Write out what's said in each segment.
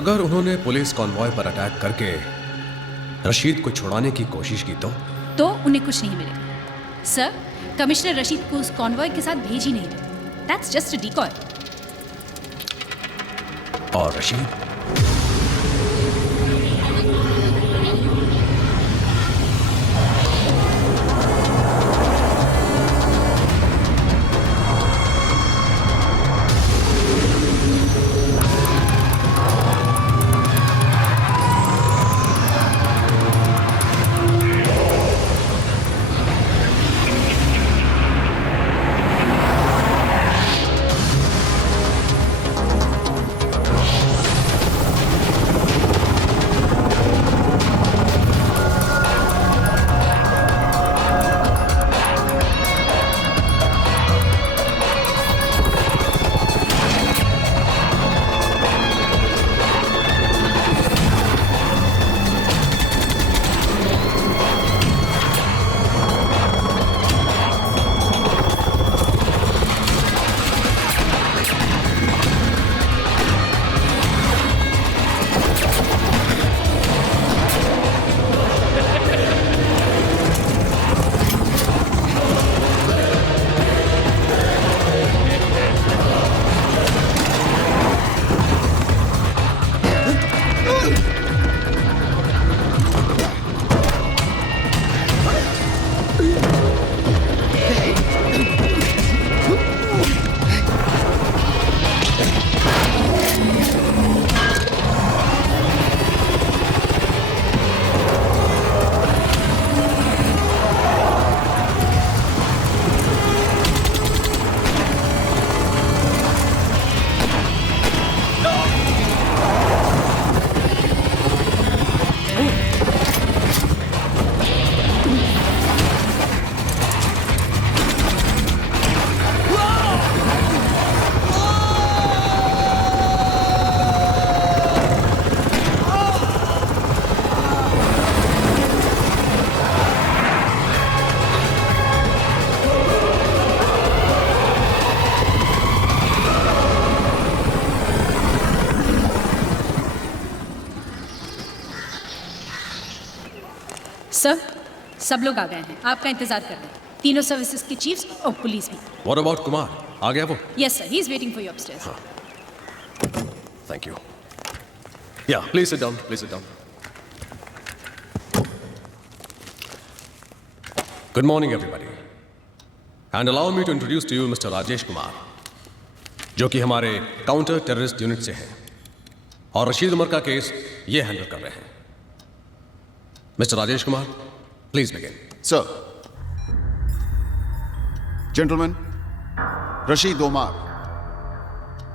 अगर उन्होंने police convoy पर अटैक करके रशीद को छुड़ाने की कोशिश की तो उन्हें कुछ नहीं मिलेगा। सर, कमिश्नर रशीद को उस कॉन्वॉय के साथ भेज ही नहीं रहे। That's just a decoy. और रशीद? सर, सब लोग आ गए हैं। आपका इंतजार कर रहे हैं। तीनों सर्विसेज के चीफ्स और पुलिस भी। What about Kumar? आ गया वो? Yes sir, he is waiting for you upstairs. Thank you. Yeah please sit down, please sit down. Good morning everybody, and allow me to introduce to you mister Rajesh Kumar, जो कि हमारे counter terrorist unit से हैं और रशीद उमर का case ये handle कर रहे हैं। Mister Rajesh Kumar, please begin. Sir, gentleman, Rashid Umar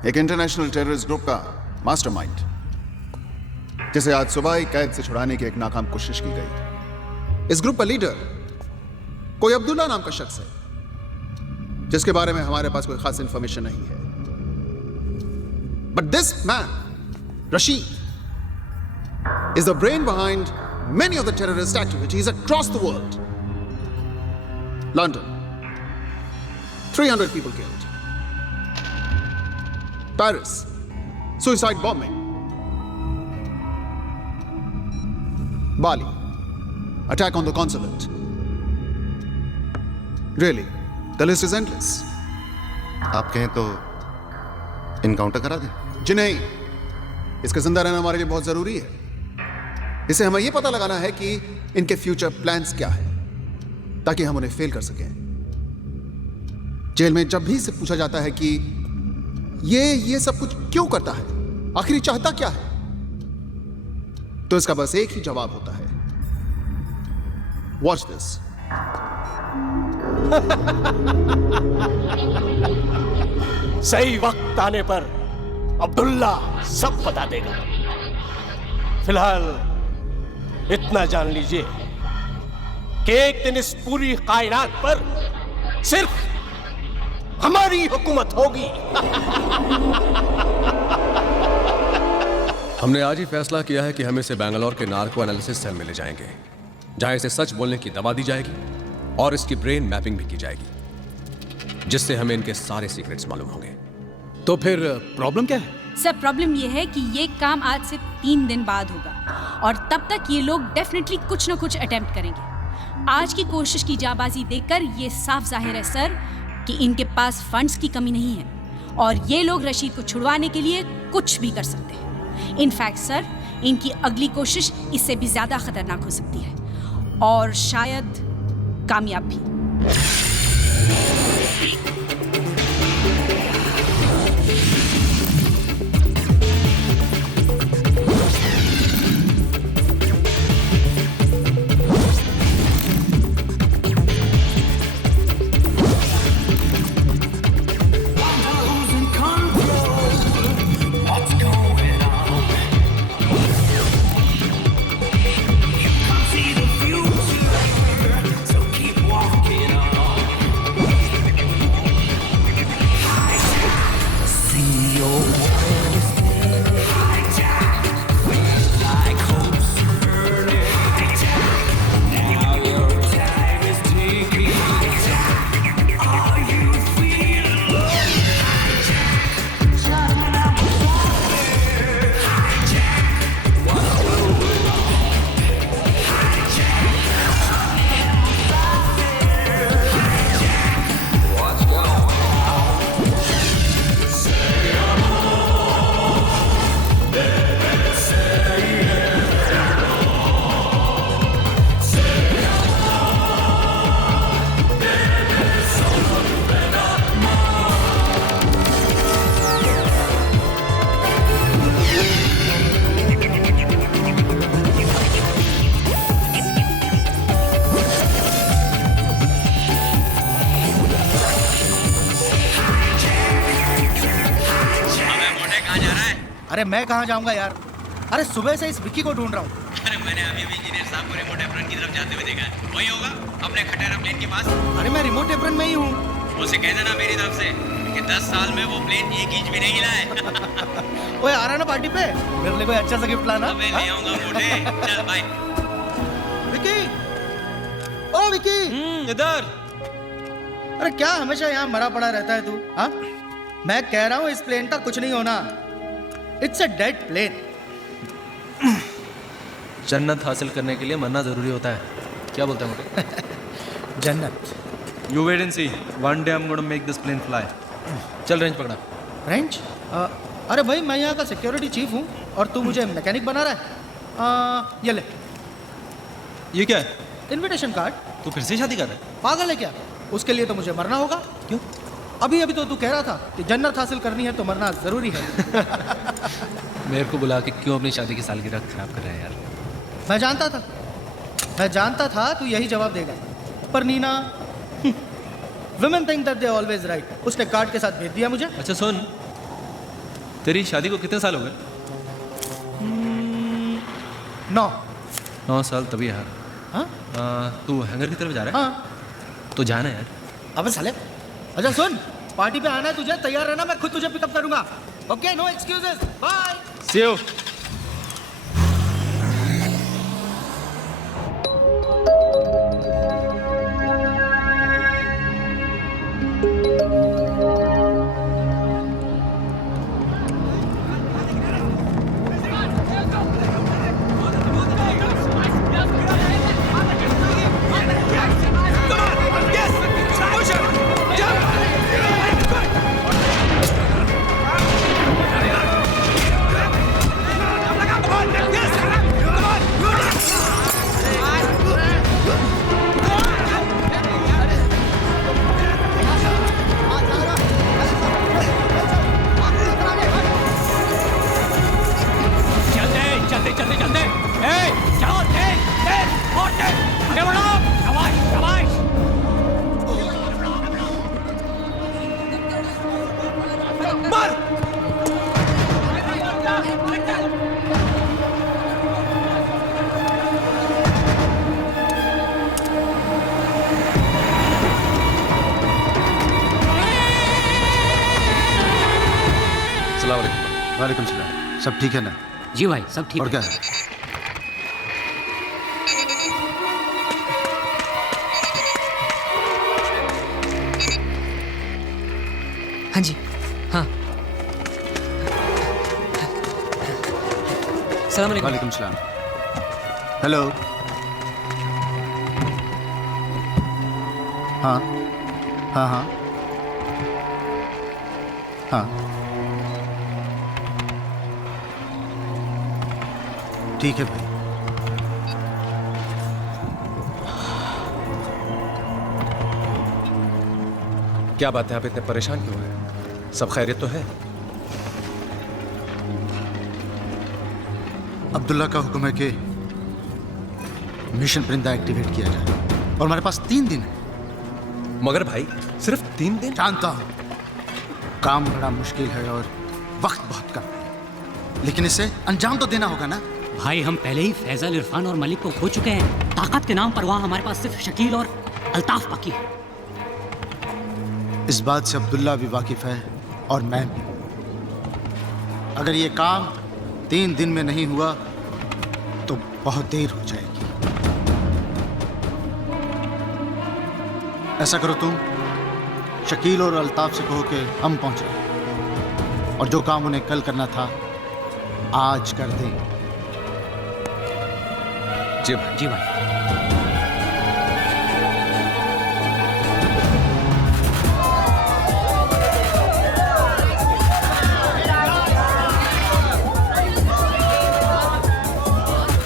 एक इंटरनेशनल टेररिस्ट ग्रुप का मास्टरमाइंड, जिसे आज सुबह ही कैद से छुड़ाने की एक नाकाम कोशिश की गई। इस ग्रुप का लीडर कोई अब्दुल्ला नाम का शख्स है, जिसके बारे में हमारे पास कोई खास इंफॉर्मेशन नहीं है। But this man, Rashid, is the brain behind many of the terrorist activities across the world. London, 300 people killed. Paris, suicide bombing. Bali, attack on the consulate. Really, the list is endless. आप कहें तो encounter करा दें? जी नहीं, इसका जिंदा रहना हमारे लिए बहुत जरूरी है। इसे हमें यह पता लगाना है कि इनके फ्यूचर प्लान्स क्या है, ताकि हम उन्हें फेल कर सकें। जेल में जब भी से पूछा जाता है कि ये सब कुछ क्यों करता है, आखिर चाहता क्या है, तो इसका बस एक ही जवाब होता है, वॉच दिस। सही वक्त आने पर अब्दुल्ला सब बता देगा। फिलहाल इतना जान लीजिए कि एक दिन इस पूरी कायनात पर सिर्फ हमारी हुकूमत होगी। हमने आज ही फैसला किया है कि हम इसे बेंगलोर के नार्को एनालिसिस सेल में ले जाएंगे, जहां इसे सच बोलने की दवा दी जाएगी और इसकी ब्रेन मैपिंग भी की जाएगी, जिससे हमें इनके सारे सीक्रेट्स मालूम होंगे। तो फिर प्रॉब्लम क्या है? सर प्रॉब्लम ये है कि ये काम आज से 3 दिन बाद होगा और तब तक ये लोग डेफिनेटली कुछ ना कुछ अटेम्प्ट करेंगे। आज की कोशिश की जाबाजी देखकर ये साफ जाहिर है सर कि इनके पास फंड्स की कमी नहीं है और ये लोग रशीद को छुड़वाने के लिए कुछ भी कर सकते हैं। इनफैक्ट सर इनकी अगली कोशिश इससे भी ज़्यादा खतरनाक हो सकती है और शायद कामयाब भी। अरे मैं कहाँ जाऊँगा यार, अरे सुबह से इस विक्की को ढूंढ रहा हूँ। अरे मैंने अभी इंजीनियर साहब को रिमोट एप्रन की तरफ जाते हुए देखा है। वही होगा अपने खटेरा प्लेन के पास। अरे मैं रिमोट एप्रन में ही हूँ। उसे कह देना मेरी तरफ से कि 10 साल में वो प्लेन 1 इंच भी नहीं हिला है। ओए आ रहा ना पार्टी पे, मेरे लिए कोई अच्छा सा गिफ्ट लाना। मैं ले आऊंगा मोटे। चल बाय। विक्की, ओ विक्की, इधर। अरे क्या हमेशा यहाँ मरा पड़ा रहता है तू? हाँ, मैं कह रहा हूँ इस प्लेन का कुछ नहीं होना। It's a dead plane. जन्नत हासिल करने के लिए मरना जरूरी होता है, क्या बोलते हैं मोटे? जन्नत। You wait and see, one day I am gonna make this plane fly. चल रेंज पकड़ा। रेंज? अरे भाई मैं यहाँ का सिक्योरिटी चीफ हूँ और तू मुझे मैकेनिक बना रहा है। ये ले। ये क्या है? Invitation card. तू फिर से शादी कर रहा है? पागल है क्या? उसके लिए तो मुझे मरना होगा। क्यों? अभी अभी तो तू कह रहा था कि जन्नत हासिल करनी है तो मरना जरूरी है। मेरे को बुला के क्यों अपनी शादी की सालगिरह खराब कर रहा है यार? मैं जानता था तू यही जवाब देगा, पर Nina, women think that they are always right। उसने कार्ड के साथ भेज दिया मुझे। अच्छा सुन, तेरी शादी को कितने साल हो गए? 9। 9 साल तभी यार। हाँ तू हैंगर की तरफ जा रहा है? हाँ। तो जाना यार। अबे साले, अच्छा सुन, पार्टी पे आना है तुझे, तैयार रहना, मैं खुद तुझे पिकअप करूंगा। Okay, no excuses, bye. See you. वालेकुम सलाम। सब ठीक है ना? जी भाई सब ठीक और है। क्या है? हाँ जी, हाँ सलाम अलैकुम। वालेकुम सलाम। हेलो। हाँ हाँ हाँ हाँ, ठीक है भाई। क्या बात है, आप इतने परेशान क्यों हैं? सब खैरियत तो है? अब्दुल्ला का हुक्म है कि मिशन परिंदा एक्टिवेट किया जाए और हमारे पास 3 दिन है। मगर भाई सिर्फ 3 दिन? जानता हूं काम बड़ा मुश्किल है और वक्त बहुत कम है, लेकिन इसे अंजाम तो देना होगा ना। भाई हम पहले ही फैजल, इरफान और मलिक को खो चुके हैं। ताकत के नाम पर वहाँ हमारे पास सिर्फ शकील और अल्ताफ बाकी है। इस बात से अब्दुल्ला भी वाकिफ है और मैं भी। अगर ये काम 3 दिन में नहीं हुआ तो बहुत देर हो जाएगी। ऐसा करो, तुम शकील और अल्ताफ से कहो कि हम पहुंच रहे और जो काम उन्हें कल करना था आज कर दें। जी भाई। जी भाई।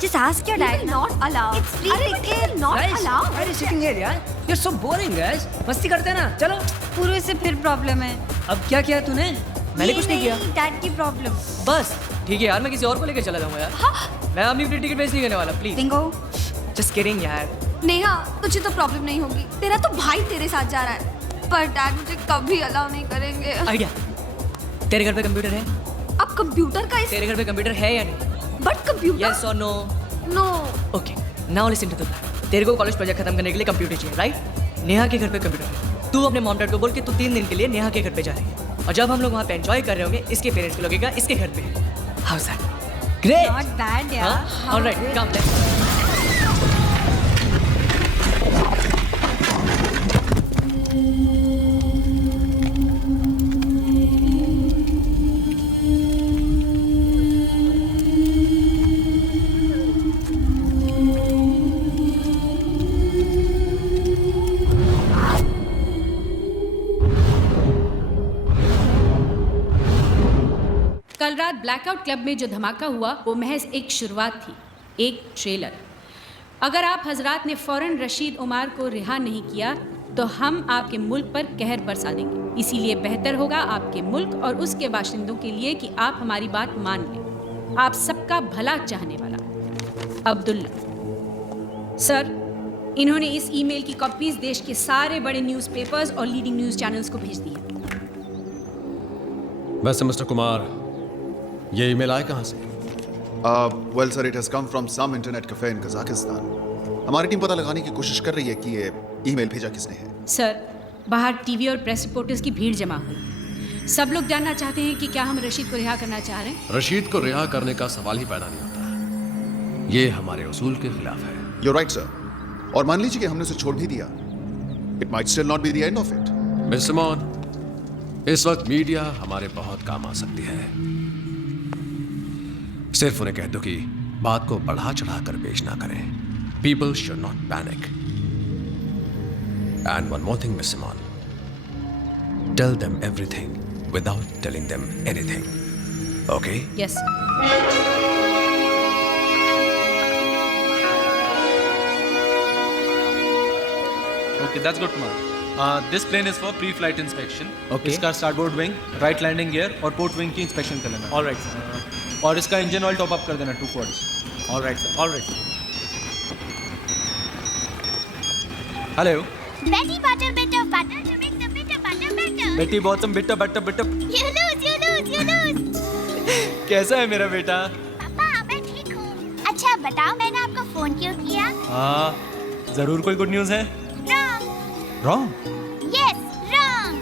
Just ask your dad. Not allowed. It's free ticket. Not allowed. Why are you sitting here यार? You're so boring guys. मस्ती करते हैं ना, चलो। पूरे से फिर प्रॉब्लम है। अब क्या किया तूने? मैंने कुछ नहीं किया। डैड की प्रॉब्लम। बस ठीक है यार, मैं किसी और को लेकर चला जाऊंगा यार। हाँ? मैं अपनी फ्री टिकट वेस्ट नहीं करने वाला, प्लीज। बिंगो। जस्ट किडिंग यार। नेहा, तुझे तो प्रॉब्लम नहीं होगी। तेरा तो भाई तेरे साथ जा रहा है, पर डैड मुझे कभी अलाउ नहीं करेंगे। आइडिया। तेरे घर पे कंप्यूटर है? अब कंप्यूटर का तेरे घर पे कंप्यूटर है या नहीं? But computer. यस और no? No. Okay, now listen to the plan. तेरे को कॉलेज प्रोजेक्ट खत्म करने के लिए कंप्यूटर चाहिए, राइट? नेहा के घर पे कंप्यूटर है। तू अपने मॉम डैड को बोल कि तू 3 दिन के लिए नेहा के घर पे जा रही है, और जब हम लोग वहाँ पे एंजॉय कर रहे होंगे, इसके पेरेंट्स को लगेगा इसके घर पे। How that? Great. Not bad यार। Alright, come let's. कल रात ब्लैकआउट क्लब में जो धमाका हुआ वो महज एक शुरुआत थी, एक ट्रेलर। अगर आप हजरात ने फौरन रशीद उमर को रिहा नहीं किया तो हम आपके मुल्क पर कहर बरसा देंगे। इसीलिए बेहतर होगा आपके मुल्क और उसके बाशिंदों के लिए कि आप हमारी बात मान लें। आप सबका भला चाहने वाला अब्दुल्ला। सर, इन्होंने इस ईमेल की कॉपीज देश के सारे बड़े न्यूज़पेपर्स और लीडिंग न्यूज़ चैनल्स को भेज दी है। वैसे मिस्टर कुमार, ये ईमेल आया कहाँ से? Well sir, it has come from some internet cafe in Kazakhstan. हमारी टीम पता लगाने की कोशिश कर रही है कि ये ईमेल भेजा किसने है। सर, बाहर टीवी और प्रेस रिपोर्टर्स की भीड़ जमा हुई। सब लोग जानना चाहते हैं कि क्या हम रशीद को रिहा करना चाह रहे हैं। रशीद को रिहा करने का सवाल ही पैदा नहीं होता। ये हमारे उसूल के खिलाफ है। You right sir. और मान लीजिए कि हमने उसे छोड़ भी दिया, it might still not be the end of it. Miss Simone, इस वक्त मीडिया हमारे बहुत काम आ सकती है। सिर्फ उन्हें कह दो कि बात को बढ़ा चढ़ा कर पेश ना करें। People should not panic. And one more thing miss Simone, tell them everything without telling them anything. Okay? Yes. Okay, that's good, Kumar. This plane is for pre-flight inspection. Okay. इसका starboard wing, right landing gear और port wing की inspection कर लेना. All right, sir. और इसका engine oil top up कर देना 2 quarts. All right, sir. All right, sir. Hello. Betty butter, bitter butter to make the bitter butter better. Betty bottom bitter butter bitter. You lose, you lose, you lose. कैसा है मेरा बेटा? पापा, मैं ठीक हूँ। अच्छा बताओ, मैंने आपको फोन क्यों किया? हाँ, जरूर कोई गुड न्यूज़ है? Wrong. Wrong? Yes, wrong.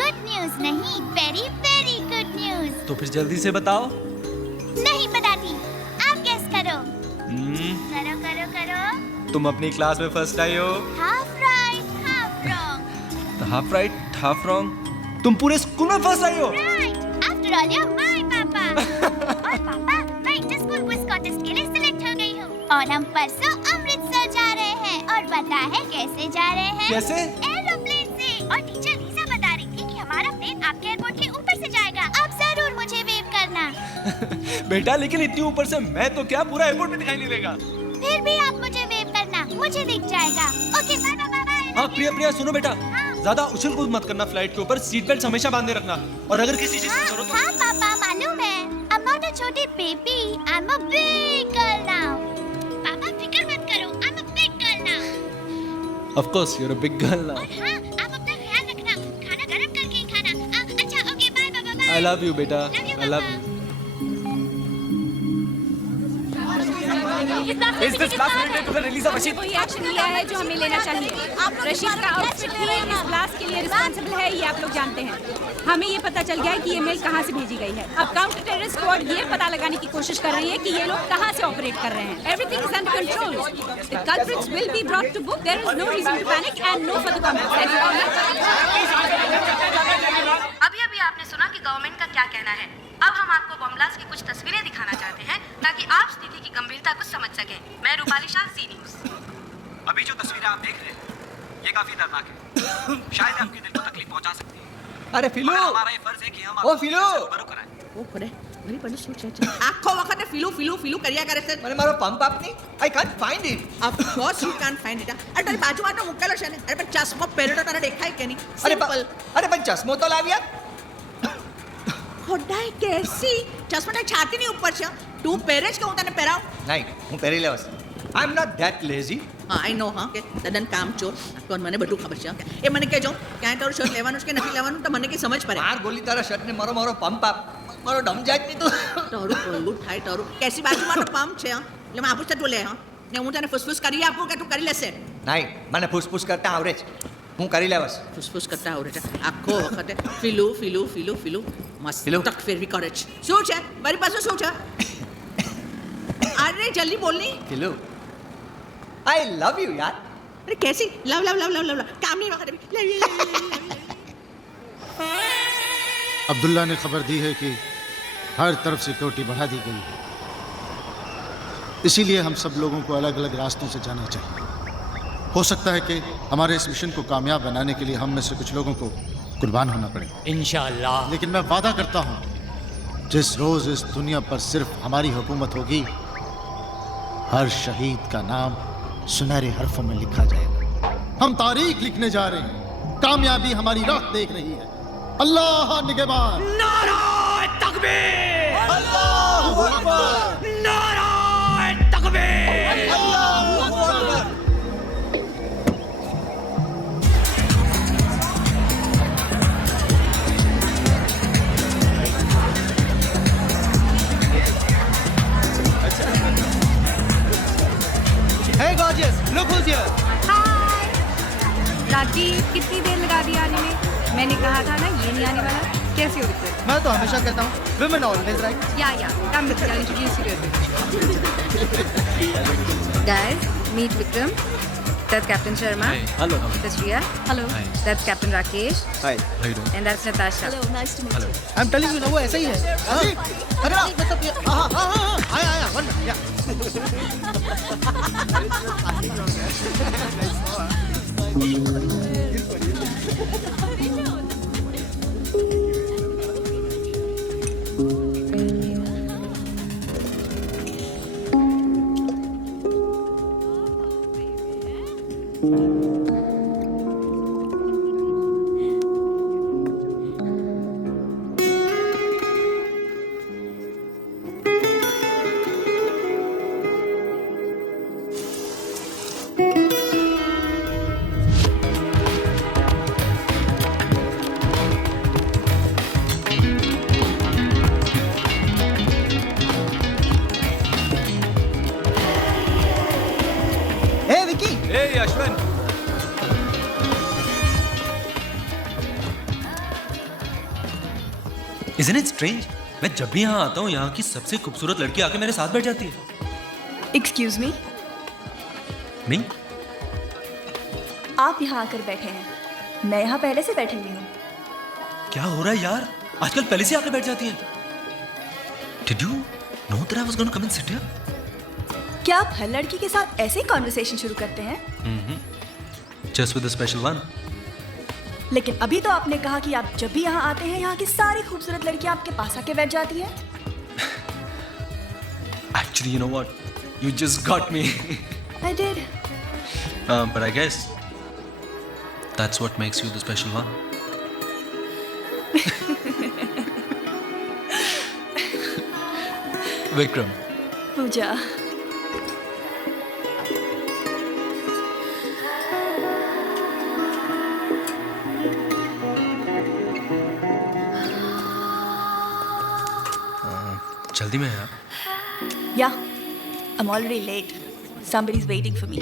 Good news नहीं, very very good news. तो फिर जल्दी से बताओ. नहीं बताती, आप guess करो. करो करो करो. तुम अपनी क्लास में फर्स्ट आई हो. Half right, half wrong. Half right, half wrong. तुम पूरे स्कूल में फर्स्ट आई हो. Right. After all, you're my papa. और पापा, मैं इंटर स्कूल क्विज कॉन्टेस्ट के लिए सिलेक्ट हो गई हूँ और हम परसों अमृतसर जा रहे हैं। और पता है कैसे जा रहे हैं? कैसे? एरोप्लेन से। और टीचर लीजा बता रही थी कि हमारा प्लेन आपके एयरपोर्ट के ऊपर से जाएगा। आप जरूर मुझे वेव करना। बेटा लेकिन इतनी ऊपर से मैं तो क्या पूरा एयरपोर्ट में दिखाई नहीं देगा। फिर भी आप मुझे वेव करना, मुझे दिख जाएगा। Okay bye bye bye. हाँ प्रिया सुनो बेटा, ज्यादा उछल कूद मत करना फ्लाइट के ऊपर, सीट बेल्ट हमेशा बांधे रखना। और अगर किसी चीज की जरूरत हो। हाँ पापा मालूम है। I'm not a छोटी baby, I'm a big girl now. पापा फिक्र मत करो, I'm a big girl now. Of course you're a big girl now. और हाँ, आप अपना ख्याल रखना, खाना गरम करके ही खाना। अच्छा okay bye bye bye. I love you बेटा, I love you. Is this blast related to the release of Rashid? कोई एक्शन लिया है जो हमें लेना चाहिए। रशीद का आउटफिट ही इस ब्लास्ट के लिए रिस्पॉन्सिबल है, ये आप लोग जानते हैं। हमें ये पता चल गया है कि ये मेल कहाँ से भेजी गई है। अब काउंटर टेररिस्ट स्क्वाड ये पता लगाने की कोशिश कर रही है कि ये लोग कहाँ से ऑपरेट कर रहे हैं। Everything is under control. The culprits will be brought to book. There is no reason to panic and no further comments. अभी आपने सुना कि गवर्नमेंट का क्या कहना है। अब हम आपको बम ब्लास्ट की कुछ तस्वीरें दिखाना चाहते हैं ताकि आप स्थिति की गंभीरता को समझ सकें। मैं रूपाली शाह, सी न्यूज़। अभी जो तस्वीरें आप देख रहे हैं ये काफी दर्दनाक है, शायद आपके दिल को तकलीफ पहुंचा सकती है। अरे फिलू, हमारा ये फर्ज है कि हम ओ फिलू, ओ खड़े मेरी बड़ी सोच है। आखो वखत फिलू करिया करे છે મને મારો પંપ આપની I can't find it. Of course you can't find it. અરે તારી બાજુમાં તો મૂકેલો છે ને. અરે પણ ચશ્મો પહેરેલો તારે દેખાય કે નહીં? અરે પણ ચશ્મો તો લાવ્યા. ખોડાઈ કેસી ચશ્મો તારી છાતીની ઉપર છે. તું પહેરે છે કે હું તને પહેરાવ? નહીં, હું પહેરી લેવાસ. I'm not that lazy. હા આઈ નો હા કે તદન કામચોર. કોણ મને બધું ખબર છે. એ મને કહેજો ક્યાં તારું શર્ટ લેવાનું છે કે નથી લેવાનું તો મને કે સમજ પડે. માર ગોલી તારા શર્ટને મારો પંપ આપ. મારો ડમ જાય નહીં તો તારું કોલું થાય તારું. કેસી બાજુમાં તો પંપ છે. એટલે હું આપું તું લે હા. ને હું તને ફુસફુસ કરી આપું કે તું કરી લેશે? નહીં, મને ફુસફુસ કરતા આવડે છે. હું કરી લેવાસ. ફુસફુસ કરતા આવડે છે. આખો વખતે ફીલું મસ્ત ફીલું તક ફેરવી કરે છે. શું છે મારી પાસે શું છે? અરે જલ્દી બોલ ની. ફીલુ I love you यार. अरे कैसी लव काम नहीं वक्त अब्दुल्ला ने खबर दी है कि हर तरफ सिक्योरिटी बढ़ा दी गई है, इसीलिए हम सब लोगों को अलग अलग रास्तों से जाना चाहिए। हो सकता है कि हमारे इस मिशन को कामयाब बनाने के लिए हम में से कुछ लोगों को कुर्बान होना पड़े इंशाअल्लाह। लेकिन मैं वादा करता हूँ जिस रोज इस दुनिया पर सिर्फ हमारी हुकूमत होगी, हर शहीद का नाम सुनहरे हरफों में लिखा जाएगा। हम तारीख लिखने जा रहे हैं, कामयाबी हमारी राह देख रही है। अल्लाह निगहबान। नाराए तकबीर, अल्लाहू अकबर, नाराए तकबीर, Allahu Akbar. Hey gorgeous, look who's here. हाय राजीव, कितनी देर लगा दी आने में? मैंने कहा था ना ये नहीं आने वाला। कैसी हो विक्रम? मैं तो हमेशा कहता हूँ women always right. या come with me, I'll introduce you to everyone. Guys, meet Vikram. That's Captain Sharma. Hello. That's Riya. Hello. That's Captain Rakesh. Hi. And that's Natasha. Hello, nice to meet you. I'm telling you ना वो ऐसा ही है. अरे मतलब ये आया one या. Hey Ashwin. Isn't it strange? मैं जब भी यहाँ आता हूँ यहाँ की सबसे खूबसूरत लड़की आके मेरे साथ बैठ जाती है। Excuse me? नहीं? आप यहाँ आकर बैठे हैं, मैं यहाँ पहले से बैठी हुई हूँ। क्या हो रहा है यार? आजकल पहले से आके बैठ जाती है। Did you know that I was going to come and sit here? क्या आप हर लड़की के साथ ऐसे ही कॉन्वर्सेशन शुरू करते हैं? Just with a special one. लेकिन अभी तो आपने कहा कि आप जब भी यहाँ आते हैं यहाँ की सारी खूबसूरत लड़कियाँ आपके पास आके बैठ जाती हैं। Actually, you know what? You just got me. I did. But I guess that's what makes you the special one. Vikram. पूजा। जल्दी में यार। Yeah, I'm already late. Somebody's waiting for me.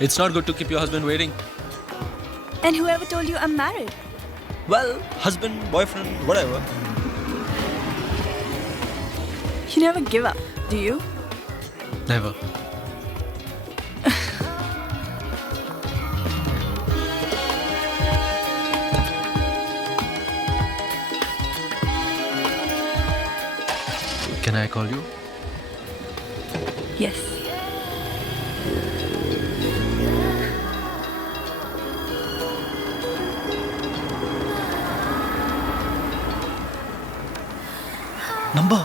It's not good to keep your husband waiting. And whoever told you I'm married? Well, husband, boyfriend, whatever. You never give up, do you? Never. Can I call you? Yes. Number.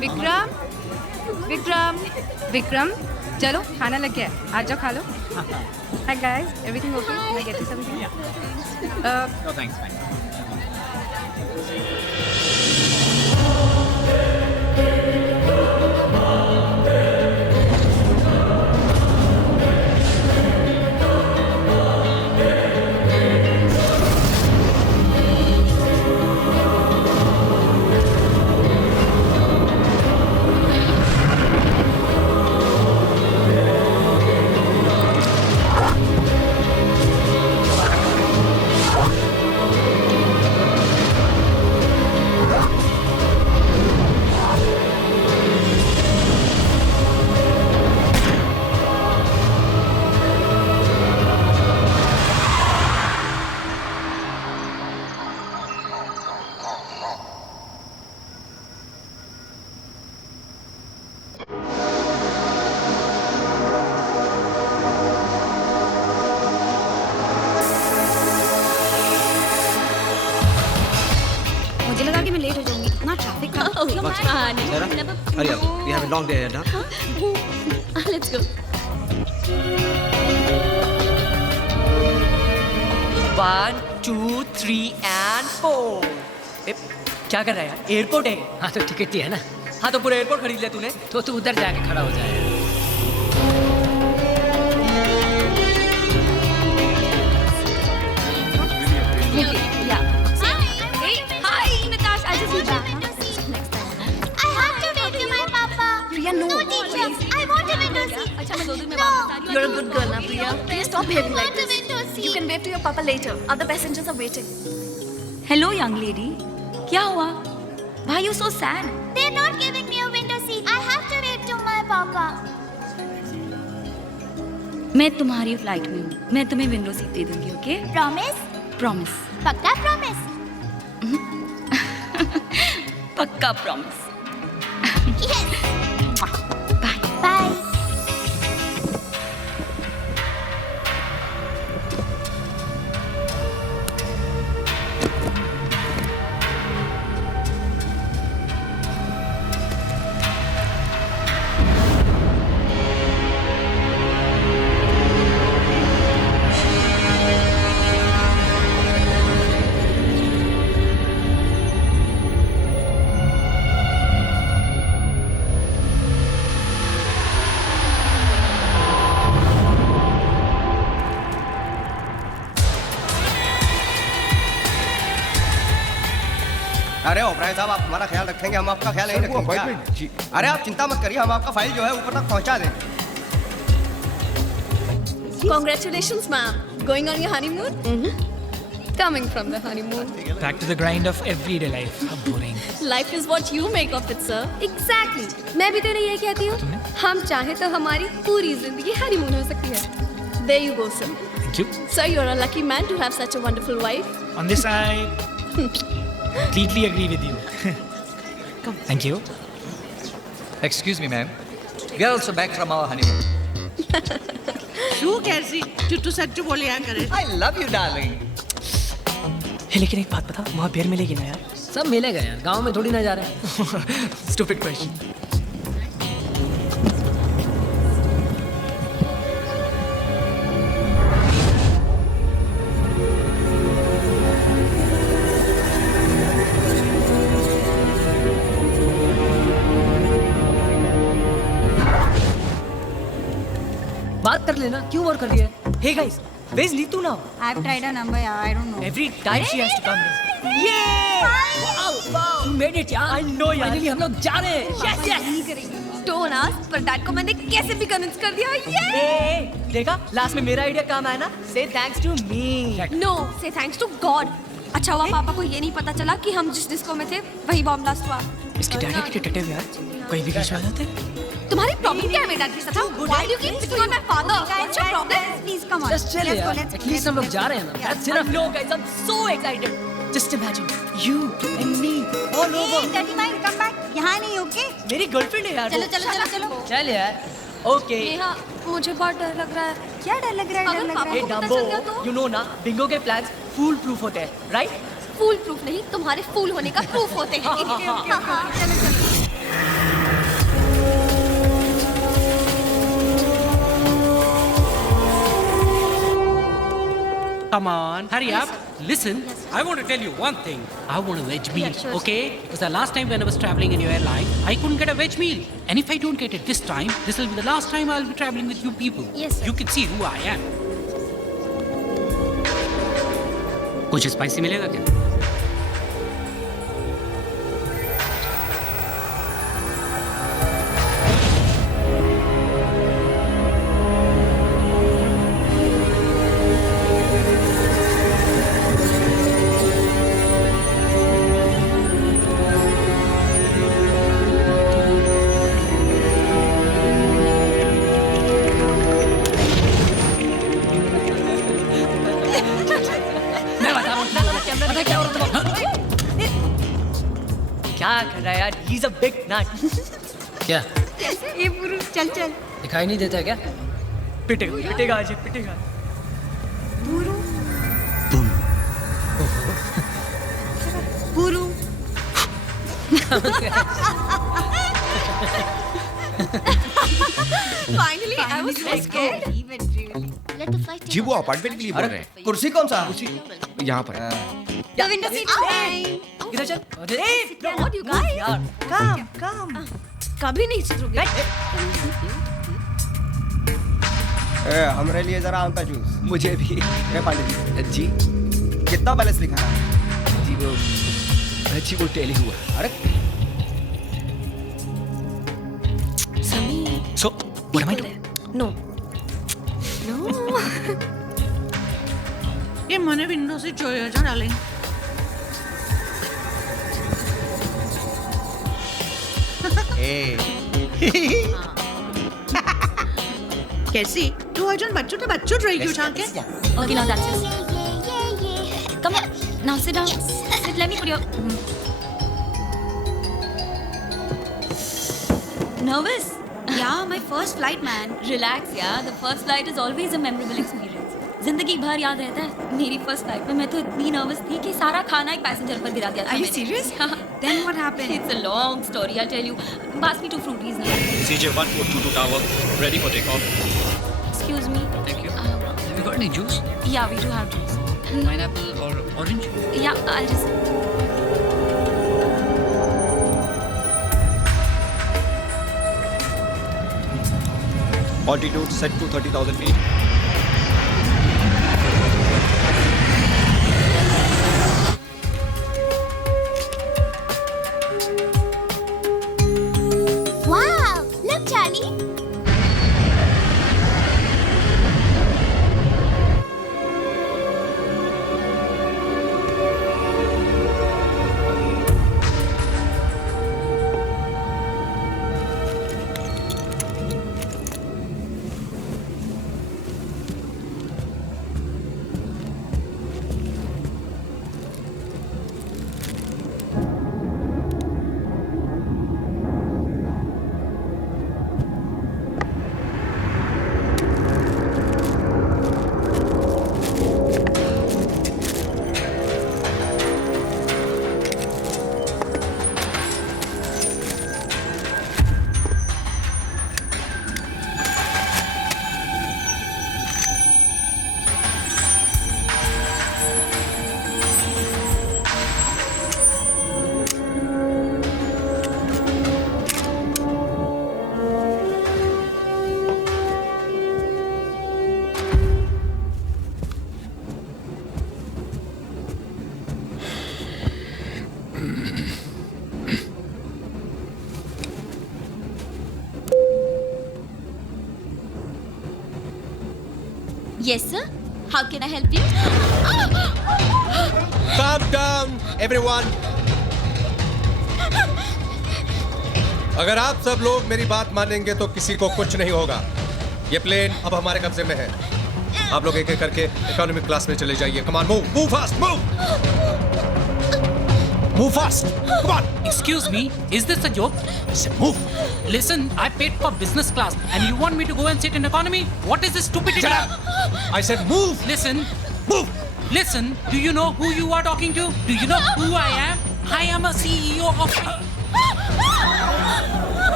Vikram, Vikram, Vikram, चलो खाना लग गया है, आ जाओ खा लो। Hi guys, everything okay? Can I get you something? No thanks, fine. मुझे लगा कि मैं लेट हो जाऊंगी, इतना ट्रैफिक था। Hurry up. We have a long day ahead, huh? Let's go. 1, 2, 3 and 4. क्या कर रहा है यार? एयरपोर्ट है। हाँ तो टिकट ही है ना। हाँ तो पूरा एयरपोर्ट खरीद लिया तूने? तो तू उधर जाके खड़ा हो जाए। Hi, Natasha. I just need that. I have to wait to my papa. Priya, no. teacher. I want a window seat. अच्छा मैं 2 दिन में वापस आ रही हूँ। You're a good girl now, Priya. Please stop behaving like this. You can wave to your papa later. Other passengers are waiting. Hello young lady, क्या हुआ? Why are you so sad? They're not giving me a window seat. I have to wait to my papa. मैं तुम्हारी flight में हूँ, मैं तुम्हें window seat दे दूंगी, okay? Promise? Promise. पक्का promise? पक्का प्रॉमिस। Yes. बाय। Bye. अरे ओबराय साहब, आप हमारा ख्याल रखेंगे, हम आपका ख्याल नहीं रखेंगे क्या? अरे आप चिंता मत करिए, हम आपका फाइल जो है ऊपर तक पहुंचा देंगे। Congratulations, ma'am. Going on your honeymoon? Coming from the honeymoon. Back to the grind of everyday life. How boring. Life is what you make of it, sir. Exactly. मैं भी तेरे ये कहती हूँ. हम चाहे तो हमारी पूरी जिंदगी हनीमून हो सकती है. There you go, sir. Thank you. Sir, you're a lucky man to have such a wonderful wife. On this, I completely agree with you. Come. Thank you. Excuse me, ma'am. We are also back from our honeymoon. तू कैसी चुट्टू सच्चू बोले यार करे. I love you, darling. हे लेकिन एक बात बता, वहाँ बियर मिलेगी ना यार? सब मिलेगा यार, गांव में थोड़ी ना जा रहे हैं. Stupid question. बात कर लेना, क्यों और कर रही है? Hey guys, where's Neetu now? I've tried her number, yeah, I don't know. Every time she has to come. Wow! You made it यार. I know यार. Finally हम लोग जा रहे हैं. Yes, yes. Don't ask, पर डैड को मैंने कैसे भी कन्विंस कर दिया. Hey, देखा? लास्ट में मेरा आइडिया काम आया ना? Say thanks to me. No, say thanks to God. अच्छा हुआ पापा को ये नहीं पता चला कि हम जिस डिस्को में थे वही बॉम्ब ब्लास्ट हुआ. इसके डैडी के डिटेक्टिव यार, कहीं भी बीच में आ जाते. तुम्हारी प्रॉब्लम क्या है मेरे डैड के साथ? Why do you keep picking on my father? What's your problem? Please come on. Just chill यार. At least हम लोग जा रहे हैं ना. That's enough. No guys, I'm so excited. Just imagine you and me all over. Hey, dirty mind, come back. यहाँ नहीं, okay? मेरी गर्लफ्रेंड है यार. चलो चलो चलो चलो. चल यार. Okay. नेहा, मुझे बहुत डर लग रहा है. क्या डर लग रहा है? अगर पापा Hey को पता Dumbo, चल गया तो? you know ना, बिंगो के plans fool proof होते हैं, right? फूल प्रूफ नहीं, तुम्हारे फूल होने का प्रूफ होते हैं. चलो चलो. Come on, hurry up. Listen, I want to tell you one thing. I want a veg meal, okay? Because the last time when I was traveling in your airline, I couldn't get a veg meal. And if I don't get it this time, this will be the last time I'll be traveling with you people. Yes, sir. You can see who I am. कुछ spicy मिलेगा क्या? क्या कर रहा है यार? He's a big nut. क्या? ये पुरुष चल चल. दिखाई नहीं देता क्या? पिटेगा, पिटेगा आज, पिटेगा. पुरु. पुरु. Finally, I was so scared. Let the flight जी वो अपार्टमेंट के लिए बोल रहे हैं. कुर्सी कौन सा? यहाँ पर. The window seat is fine. इधर चल. Hey, what you guys? यार. Come. कभी नहीं सुधरोगे. हमारे लिए जरा आम का जूस. मुझे भी. पांडे जी. कितना बैलेंस लिखा है? जी वो टेली हुआ. अरे समी. So, what am I doing? No. ये मने विंडो से जोया जा डालें. कैसी? तू अर्जुन बच्चों रही क्यों उठा के? Okay, now that's it. Come on. Now sit down. Sit. Let me put your. Nervous? Yeah, my first flight, man. Relax, yeah. The first flight is always a memorable experience. जिंदगी भर याद रहता है. मेरी फर्स्ट फ्लाइट में मैं तो इतनी नर्वस थी कि सारा खाना एक पैसेंजर पर गिरा दिया था. Are you serious? Then what happened? It's a long story. I'll tell you. Pass me 2 fruities now. CJ 1422 tower, ready for takeoff. Excuse me. Thank you. Have you got any juice? Yeah, we do have juice. Pineapple or orange? Yeah, I'll just. Altitude set to 30,000 feet. Wow! Look, Charlie. Yes, sir. How can I help you? Calm down, everyone. अगर आप सब लोग मेरी बात मानेंगे तो किसी को कुछ नहीं होगा। ये प्लेन अब हमारे कब्जे में है। आप लोग एक एक करके इकोनॉमिक क्लास में चले जाइए। Come on, move fast, move fast. Come on. Excuse me, is this a joke? I said move. Listen, I paid for business class and you want me to go and sit in economy? What is this stupidity? Shut up. I said move. Listen. Move. Listen, do you know who you are talking to? Do you know who I am? I am a CEO of...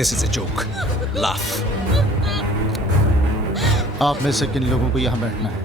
This is a joke. Laugh. आप में से किन लोगों को यहाँ बैठना है?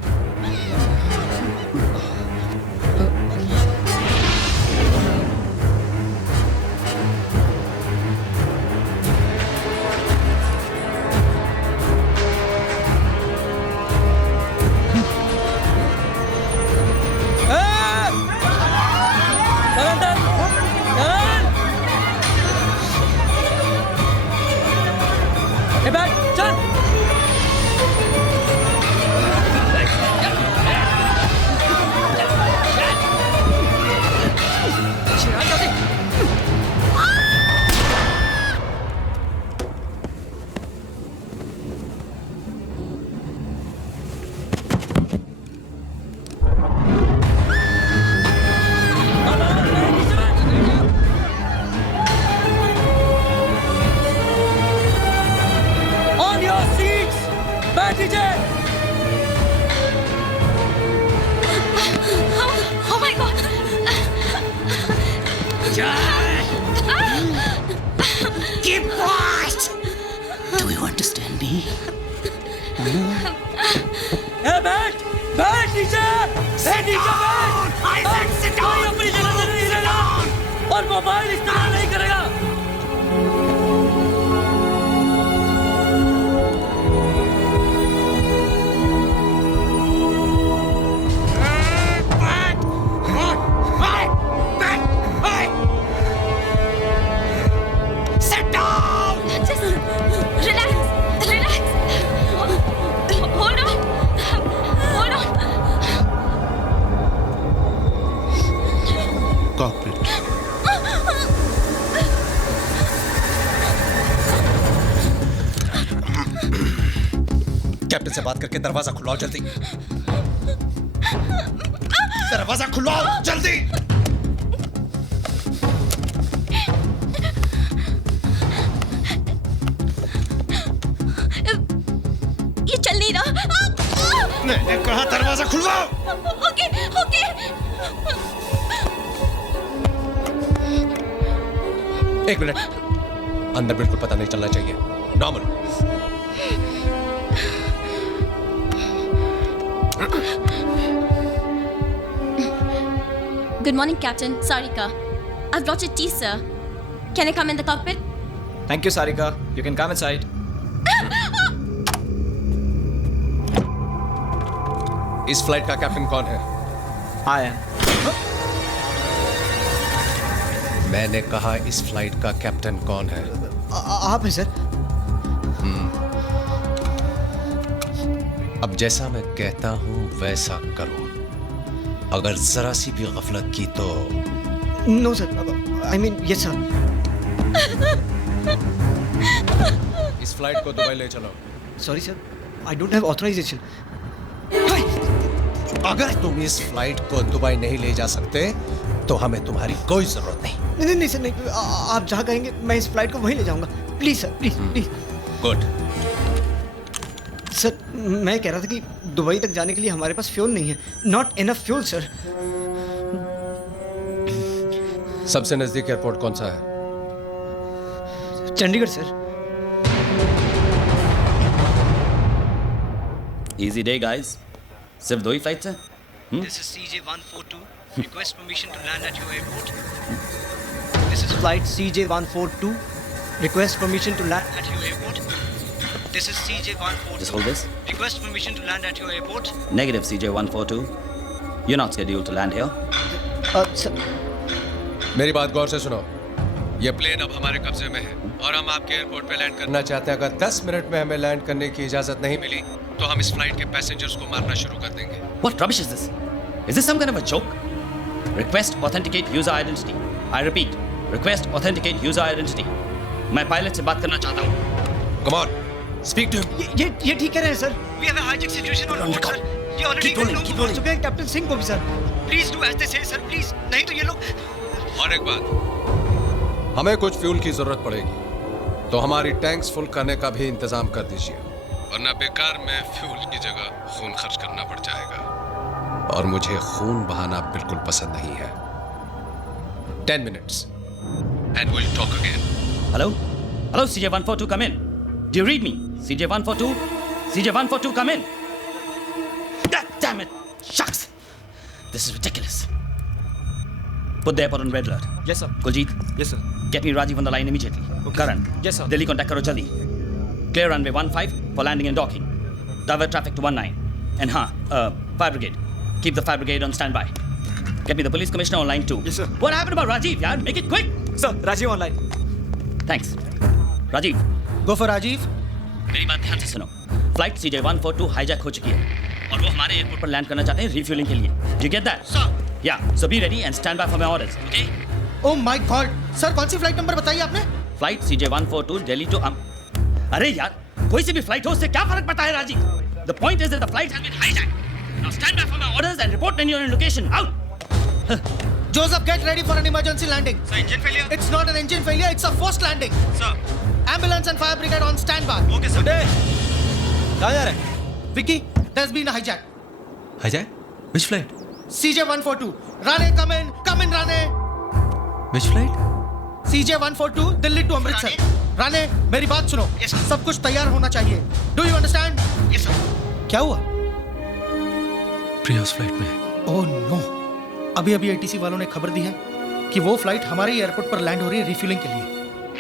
Oh my God! Keep quiet! Do you understand me? Hey, बैठ नीचे! बैठ! I said sit down! अपनी जगह से नहीं रहेगा और मोबाइल इस्तेमाल नहीं करेगा। Sit down! Just relax. Hold on. Cockpit. Captain से बात करके दरवाजा खुलवाओ जल्दी। दरवाजा खुलवाओ जल्दी। ये चल नहीं रहा। मैंने कहा दरवाजा खुलवाओ। ओके। एक मिनट, अंदर बिल्कुल पता नहीं चलना चाहिए। Normal. Good morning, Captain. Sarika. I've brought your tea, sir. Can I come in the cockpit? Thank you, Sarika. You can come inside. इस फ्लाइट का कैप्टन कौन है? I am. मैंने कहा इस फ्लाइट का कैप्टन कौन है? आप हैं सर। अब जैसा मैं कहता हूं वैसा करो। अगर जरा सी भी गफलत की तो no sir, I mean yes sir. इस फ्लाइट को दुबई ले चलो। Sorry sir, I don't have authorisation. अगर तुम इस फ्लाइट को दुबई नहीं ले जा सकते तो हमें तुम्हारी कोई जरूरत नहीं। नहीं सर, नहीं। आप जहाँ कहेंगे मैं इस फ्लाइट को वहीं ले जाऊंगा। Please sir, please. Good. Sir, मैं कह रहा था कि दुबई तक जाने के लिए हमारे पास फ्यूल नहीं है। Not enough fuel sir. सबसे नजदीक एयरपोर्ट कौन सा है? Chandigarh sir. Easy day, guys. सिर्फ 2 ही फ्लाइट्स हैं? This is CJ142. Request permission to land at your airport. This is flight CJ142. Request permission to land at your airport. This is CJ142. Just hold this. Request permission to land at your airport. Negative CJ142. You're not scheduled to land here. Sir. मेरी बात गौर से सुनो। ये plane अब हमारे कब्जे में है और हम आपके एयरपोर्ट पे लैंड करना चाहते हैं। अगर 10 मिनट में हमें लैंड करने की इजाजत नहीं मिली तो हम इस फ्लाइट के पैसेंजर्स को मारना शुरू कर देंगे। What rubbish is this? Is this some kind of a joke? Request authenticate user identity. I repeat, request authenticate user identity. मैं पायलट से बात करना चाहता हूँ। Come on, speak to him. ये ठीक कह रहे हैं sir. We have a hijack situation on board, sir. ये ऑलरेडी लोग मार चुके हैं कैप्टन सिंह को भी sir. Please do as they say sir, please. नहीं तो ये लोग। और एक बात, हमें कुछ फ्यूल की जरूरत पड़ेगी तो हमारी टैंक्स फुल करने का भी इंतजाम कर दीजिए, वरना बेकार में फ्यूल की जगह खून खर्च करना पड़ जाएगा और मुझे खून बहाना बिल्कुल पसंद नहीं है। 10 minutes and we'll talk again. Hello? Hello, CJ142, come in. Do you read me? CJ142? CJ142, come in. God damn it! Shucks! This is ridiculous. Put the airport on red alert. Yes, sir. Kuljit? Yes, sir. Get me Rajiv on the line immediately. Okay. Karan? Yes, sir. Delhi contact karo jaldi. Clear runway 15 for landing and docking. Divert traffic to 19. And fire brigade. Keep the fire brigade on standby. Get me the police commissioner on line 2. Yes, sir. What happened about Rajiv, yaar? Make it quick. Sir, Rajiv online. Thanks. Rajiv. Go for Rajiv. मेरी बात ध्यान से सुनो। Flight CJ142 hijack हो चुकी है और वो हमारे एयरपोर्ट पर लैंड करना चाहते हैं रिफ्यूलिंग के लिए। Do you get that? Sir. Yeah. So be ready and stand by for my orders. Okay? Oh my God! Sir कौन सी फ्लाइट नंबर बताई आपने? फ्लाइट CJ142 दिल्ली टू अरे यार, कोई सी भी फ्लाइट हो उससे क्या फर्क पड़ता है Rajiv? The point is that the flight has been hijacked. Now stand by for my orders and report when you're in location. Out. Joseph, get ready for an emergency landing. Sir, engine failure? It's not an engine failure, it's a forced landing. Sir. Ambulance and fire brigade on standby. Okay, sir. कहाँ जा रहे हैं? Vicky, there's been a hijack. Hijack? Which flight? CJ142. Rane, come in, Rane. Which flight? CJ142 Delhi to Amritsar. Rane, मेरी बात सुनो। Yes, sir. सब कुछ तैयार होना चाहिए। Do you understand? Yes, sir. क्या हुआ? प्रिया उस फ्लाइट में। Oh no! अभी ATC वालों ने खबर दी है कि वो फ्लाइट हमारे एयरपोर्ट पर लैंड हो रही है रिफ्यूलिंग के लिए।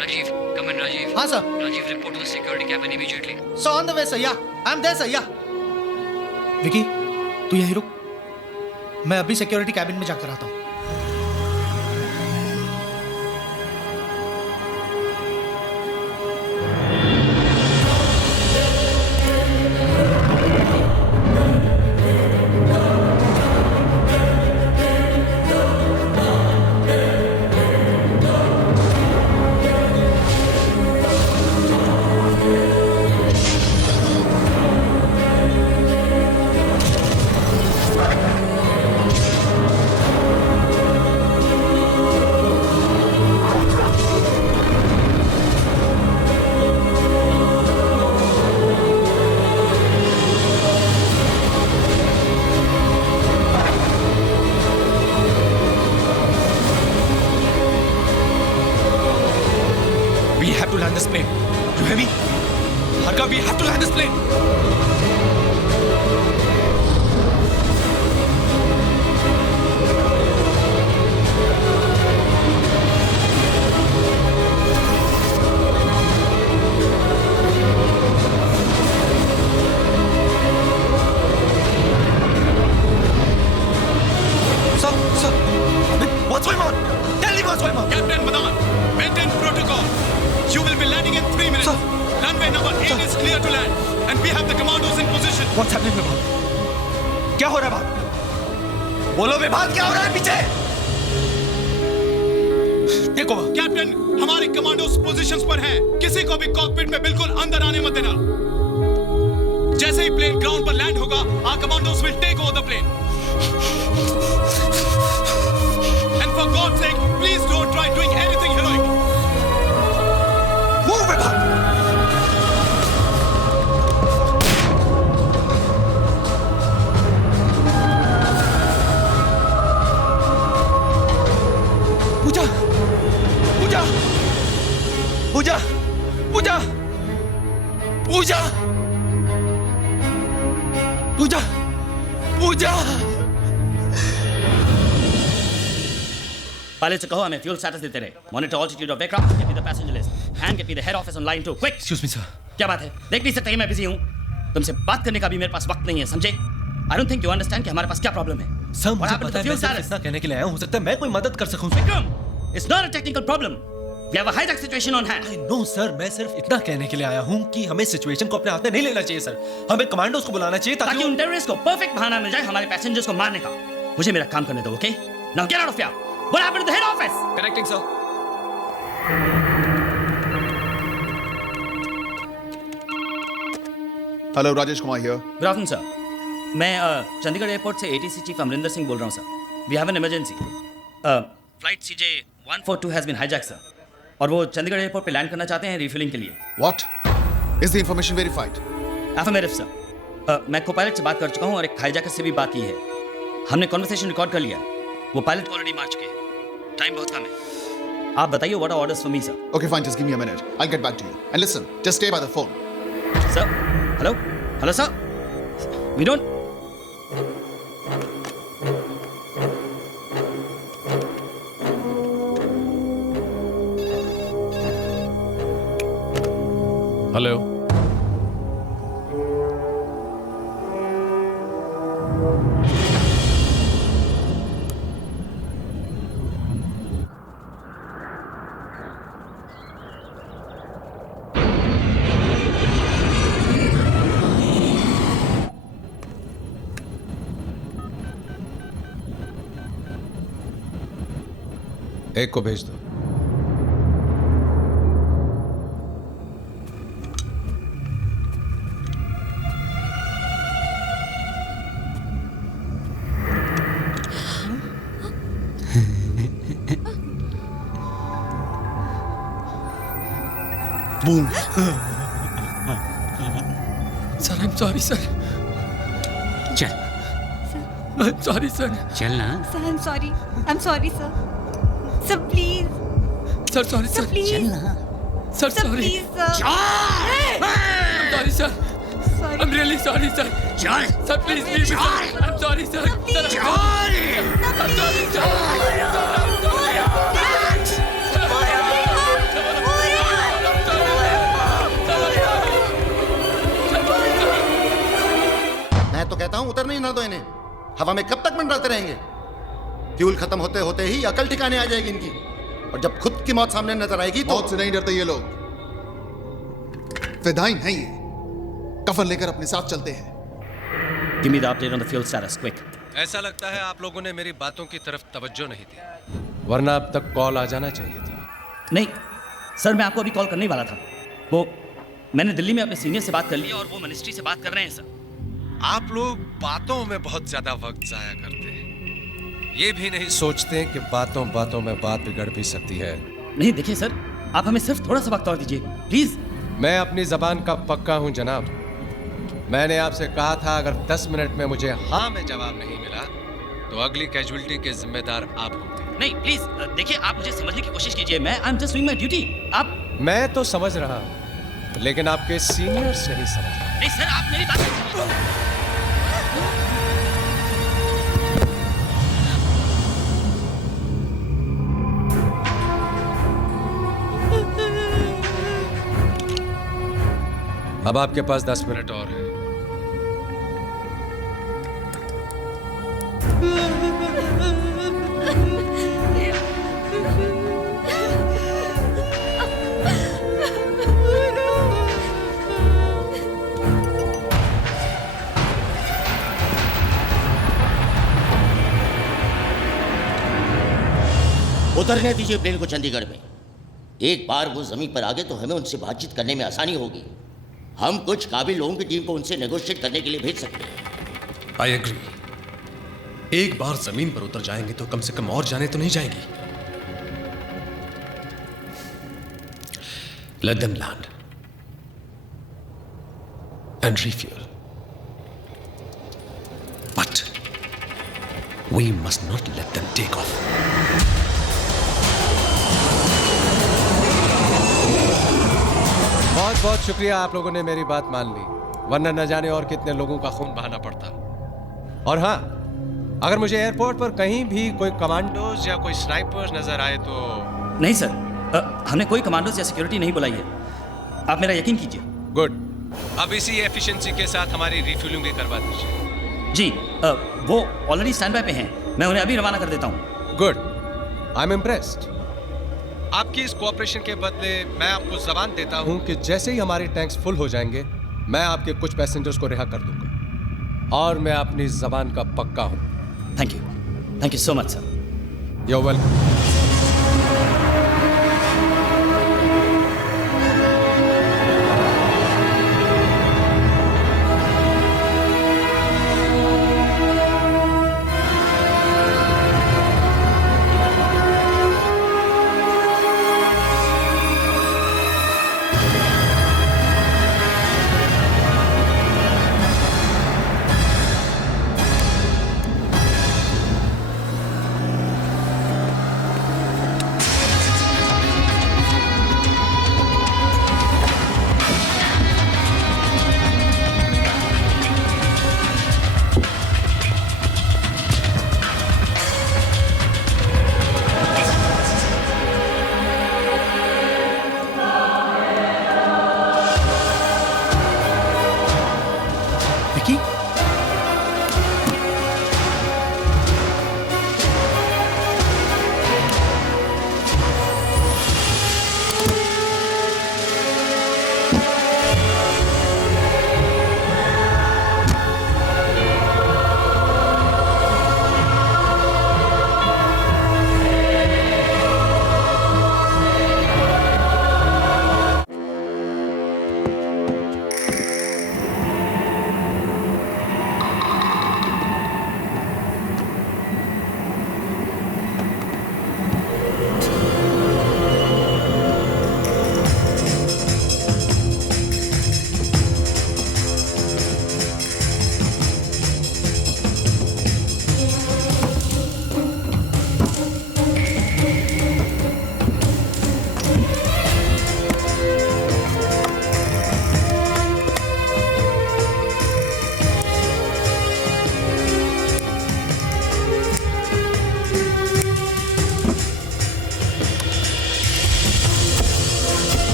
Rajiv, come in, Rajiv. हाँ sir. Rajiv, report to the security cabin immediately. So on the way, sir. Yeah, I'm there, sir. Yeah. Vicky, तू यहीं रुक। मैं अभी सिक्योरिटी कैबिन में जाकर आता हूँ। this plane. You hear me? Harka, we have to land this plane. Sir, what's going on? Tell me what's going on. Captain Madan, maintain protocol. You will be landing in 3 minutes. Runway number 8 is clear to land, and we have the commandos in position. What's happening, Vibhav? क्या हो रहा है बात? बोलो विभाग, क्या हो रहा है पीछे? देखो कैप्टन, हमारे कमांडोज पोजीशंस पर हैं। किसी को भी कॉकपिट में बिल्कुल अंदर आने मत देना। जैसे ही प्लेन ग्राउंड पर लैंड होगा, our commandos will take over the plane. And for God's sake, please don't try doing anything heroic. Move, Vibhav! Puja! Puja! Puja! Puja! Puja! Puja! Puja! Pilot से कहो हमें फ्यूल स्टेटस देते रहे। Monitor altitude of aircraft, get me the passenger list and get me the head office on line 2 quick. Excuse me sir. क्या बात है? देख नहीं सकते मैं बिजी हूं। तुमसे बात करने का भी मेरे पास वक्त नहीं है, समझे? I don't think you understand कि हमारे पास क्या प्रॉब्लम है। सर मुझे पता है मैं सिर्फ इतना कहने के लिए आया हूं, हो सकता है मैं कोई मदद कर सकूं। Vikram, It's not a technical problem. We have a hijack situation on hand. No sir, मैं सिर्फ इतना कहने के लिए आया हूँ कि हमें सिचुएशन को अपने हाथ में नहीं लेना चाहिए सर. हमें कमांडोज को बुलाना चाहिए ताकि उन टेररिस्ट को परफेक्ट बहाना मिल जाए हमारे पैसेंजर्स को मारने का. मुझे मेरा काम करने दो, okay? Now get out of here. What happened to the head office? Connecting, sir. Hello, Rajesh Kumar here. Good afternoon sir. मैं चंडीगढ़ एयरपोर्ट से एटीसी चीफ अमरिंदर सिंह बोल रहा हूँ sir. We have an emergency. Flight CJ142 has been hijack sir. और वो Chandigarh airport पे land करना चाहते हैं रिफ्यूलिंग के लिए. What? Is the information verified? Affirmative sir. मैं को-पायलट से बात कर चुका हूँ और एक हाईजैकर से भी बात की है. हमने कॉन्वर्सेशन रिकॉर्ड कर लिया. वो पायलट ऑलरेडी मार चुके हैं. टाइम बहुत कम है. आप बताइए what are orders for me sir. Okay, fine, just give me a minute. I'll get back to you. And listen, just stay by the phone. Sir? Hello sir. We don't. Hello. एक को भेज दो. Boom. Sir, I'm sorry, sir. चल. I'm sorry, sir. चल ना. Sir, I'm sorry. I'm sorry, sir. Sir, please. Sir, sorry, sir. please. चल ना. Sir, Sir, sorry. please, sir. I'm sorry, sir. Sorry. I'm really sorry, sir. चल. Sir, please leave me, sir. I'm sorry, sir. please. Sir, I'm sorry, sir. मैं तो कहता हूं उतरने ही ना दो इन्हें. हवा में कब तक मंडराते रहेंगे? फ्यूल खत्म होते होते ही अकल ठिकाने आ जाएगी इनकी. और जब खुद की मौत सामने नजर आएगी तो मौत से नहीं डरते ये लोग. फिदाइन हैं ये. कफन लेकर अपने साथ चलते हैं. Give me the update on the fuel status, quick. ऐसा लगता है आप लोगों ने मेरी बातों की तरफ तवज्जो नहीं दी, वरना अब तक कॉल आ जाना चाहिए था. नहीं सर, मैं आपको अभी कॉल करने ही वाला था. वो मैंने दिल्ली में अपने सीनियर से बात कर ली और वो मिनिस्ट्री से बात कर रहे हैं सर. आप लोग बातों में बहुत ज्यादा वक्त जाया करते हैं. ये भी नहीं सोचते कि बातों बातों में बात बिगड़ भी सकती है. नहीं देखिए सर, आप हमें सिर्फ थोड़ा सा वक्त और दीजिए प्लीज. मैं अपनी जबान का पक्का हूं जनाब. मैंने आपसे कहा था अगर 10 मिनट में मुझे हाँ में जवाब नहीं मिला तो अगली कैजुअलिटी के जिम्मेदार आप होंगे. नहीं प्लीज देखिए, आप मुझे समझने की कोशिश कीजिए. मैं I am just doing my duty. आप. मैं तो समझ रहा हूं, लेकिन आपके सीनियर से ही समझ रहा. नहीं सर, आप मेरी बात. अब आपके पास 10 मिनट और है. उतरने दीजिए प्लेन को चंडीगढ़ में. एक बार वो जमीन पर आ गए तो हमें उनसे बातचीत करने में आसानी होगी. हम कुछ काबिल लोगों की टीम को उनसे नेगोशिएट करने के लिए भेज सकते हैं. I agree. एक बार जमीन पर उतर जाएंगे तो कम से कम और जाने तो नहीं जाएंगी. Let them land and refuel. But we must not let them take off. बहुत बहुत शुक्रिया, आप लोगों ने मेरी बात मान ली, वरना न जाने और कितने लोगों का खून बहाना पड़ता. और हाँ, अगर मुझे एयरपोर्ट पर कहीं भी कोई कमांडोज या कोई स्नाइपर्स नजर आए तो. नहीं सर, हमने कोई कमांडोज या सिक्योरिटी नहीं बुलाई है. आप मेरा यकीन कीजिए. गुड. अब इसी एफिशिएंसी के साथ हमारी रिफ्यूलिंग भी करवा दीजिए. जी, वो ऑलरेडी स्टैंड बाय पे हैं. मैं उन्हें अभी रवाना कर देता हूँ. गुड. I am impressed. आपकी इस कोऑपरेशन के बदले मैं आपको जबान देता हूं कि जैसे ही हमारे टैंक्स फुल हो जाएंगे मैं आपके कुछ पैसेंजर्स को रिहा कर दूंगा और मैं अपनी जबान का पक्का हूं। Thank you so much sir. You welcome.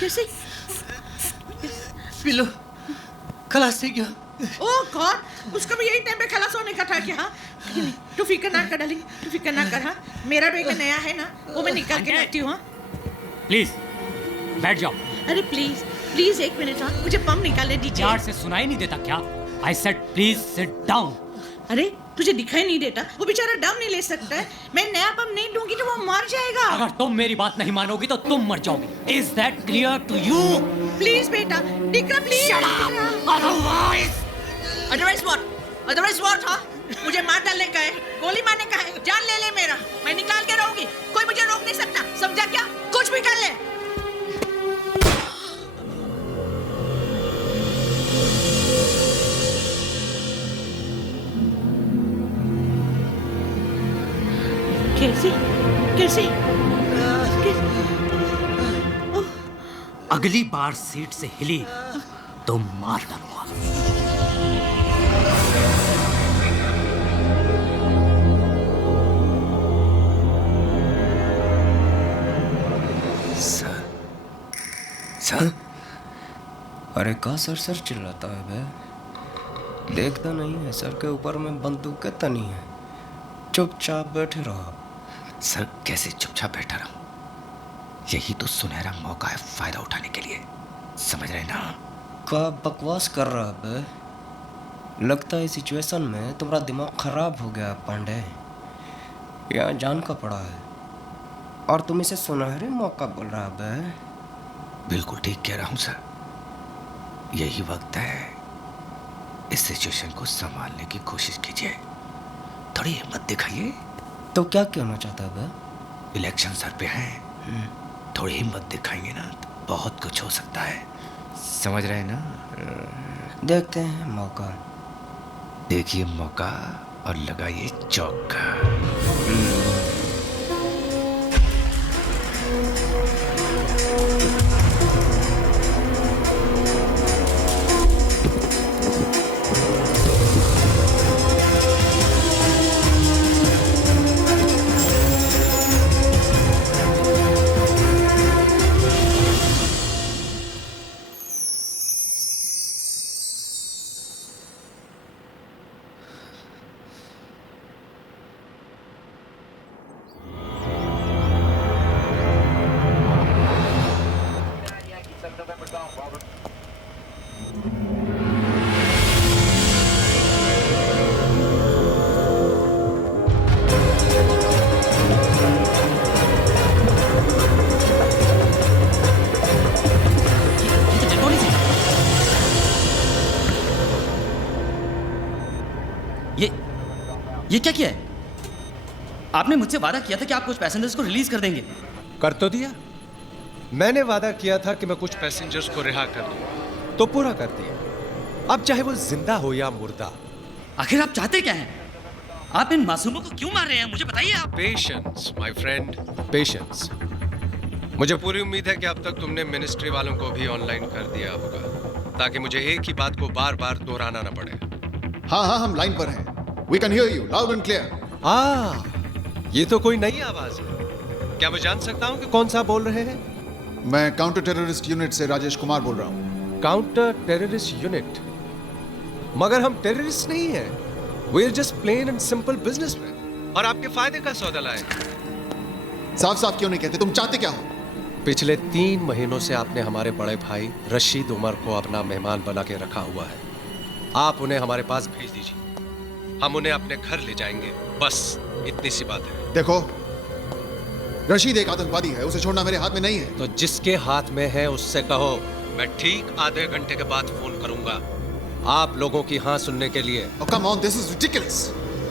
कैसे? पिलो खलास थी क्या? ओह गॉड, उसका भी यही टाइम पे खलास होने का था क्या? हाँ, तू फिक्र ना कर डार्लिंग, तू फिक्र ना कर। हाँ, मेरा बेटा नया है ना, वो मैं निकाल के रखती हूँ। प्लीज बैठ जाओ। अरे प्लीज प्लीज एक मिनट, हाँ मुझे पंप निकालने दीजिए। यार से सुनाई नहीं देता क्या? I said please sit down. अरे तुझे दिखाई नहीं देता? वो बेचारा दम नहीं ले सकता है। मैं नया पंप नहीं दूंगी तो वो मर जाएगा। अगर तुम मेरी बात नहीं मानोगी तो तुम मर जाओगी। Is that clear to you? Please बेटा, डिक्रा प्लीज। Otherwise what? हाँ, मुझे मार डालने का है, गोली मारने का है, जान ले ले मेरा, मैं निकाल के रहूंगी, कोई मुझे रोक नहीं सकता, समझा क्या? कुछ भी कर ले। कैसे? अगली बार सीट से हिली तो मार डालूंगा। सर अरे का सर सर चिल्लाता है बे? देखता नहीं है सर के ऊपर में बंदूक के तनी है। चुपचाप बैठे रहो। सर कैसे चुपचाप बैठा रहा? यही तो सुनहरा मौका है फायदा उठाने के लिए, समझ रहे ना? का बकवास कर रहा बे? लगता है सिचुएशन में तुम्हारा दिमाग खराब हो गया पांडे। यहाँ जान का पड़ा है और तुम इसे सुनहरे मौका बोल रहा बे? बिल्कुल ठीक कह रहा हूँ सर। यही वक्त है, इस सिचुएशन को संभालने की कोशिश कीजिए। थोड़ी हिम्मत दिखाइए। तो क्या कहना चाहता है बे? इलेक्शन सर पे हैं, थोड़ी हिम्मत दिखाएंगे ना तो बहुत कुछ हो सकता है, समझ रहे हैं ना? देखते हैं मौका। देखिए मौका और लगाइए चौका। ये क्या किया है? आपने मुझसे वादा किया था कि आप कुछ पैसेंजर्स को रिलीज कर देंगे। कर तो दिया। मैंने वादा किया था कि मैं कुछ पैसेंजर्स को रिहा कर दूंगा, तो पूरा कर दिया। अब चाहे वो जिंदा हो या मुर्दा। आखिर आप चाहते क्या हैं? आप इन मासूमों को क्यों मार रहे हैं, मुझे बताइए आप। Patience my friend, patience. मुझे पूरी उम्मीद है कि अब तक तुमने मिनिस्ट्री वालों को भी ऑनलाइन कर दिया होगा, ताकि मुझे एक ही बात को बार बार दोहराना ना पड़े। हाँ हाँ, हम लाइन पर हैं। We can hear you loud and clear. ये तो कोई नई आवाज है। क्या मैं जान सकता हूँ कि कौन सा बोल रहे हैं? मैं काउंटर टेररिस्ट यूनिट से राजेश कुमार बोल रहा हूँ। Counter terrorist unit? मगर हम टेररिस्ट नहीं हैं। We are just plain and simple businessmen। और आपके फायदे का सौदा लाए। साफ साफ क्यों नहीं कहते? तुम चाहते क्या हो? पिछले 3 महीनों से आपने हमारे बड़े भाई रशीद उमर को अपना मेहमान बना के रखा हुआ है। आप उन्हें हमारे पास भेज दीजिए, हम उन्हें अपने घर ले जाएंगे। बस इतनी सी बात है। देखो, रशीद एक आतंकवादी है, उसे छोड़ना मेरे हाथ में नहीं है। तो जिसके हाथ में है उससे कहो मैं ठीक आधे घंटे के बाद फोन करूंगा, आप लोगों की हाँ सुनने के लिए। Oh come on, this is ridiculous.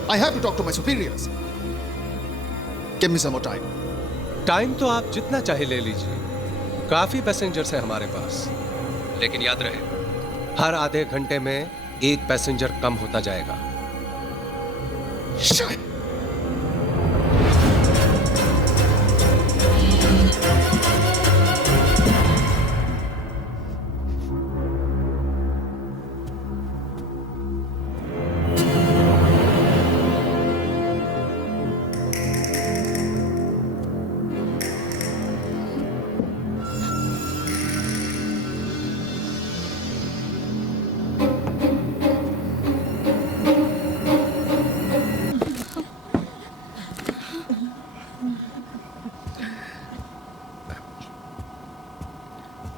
I have to talk to my superiors. Give me some more time. Time तो आप जितना चाहे ले लीजिए, काफी पैसेंजर्स हैं हमारे पास। लेकिन याद रहे, हर आधे घंटे में एक पैसेंजर कम होता जाएगा। Shut.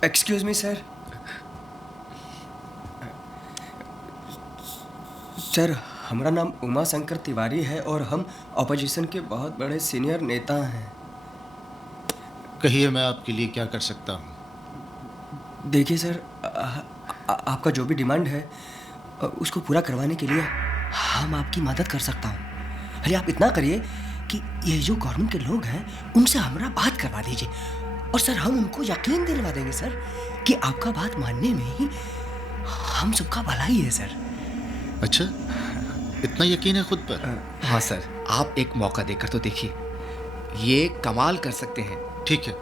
Excuse me sir. Sir, हमारा नाम उमा शंकर तिवारी है और हम ऑपोजिशन के बहुत बड़े सीनियर नेता हैं। कहिए, मैं आपके लिए क्या कर सकता हूँ? देखिए सर, आपका जो भी डिमांड है उसको पूरा करवाने के लिए हम आपकी मदद कर सकता हूँ। अरे आप इतना करिए कि ये जो गवर्नमेंट के लोग हैं उनसे हमारा बात करवा दीजिए, और सर हम उनको यकीन दिलवा देंगे सर कि आपका बात मानने में ही हम सबका भला ही है सर। अच्छा, इतना यकीन है खुद पर? हाँ सर, आप एक मौका देकर तो देखिए, ये कमाल कर सकते हैं। ठीक है,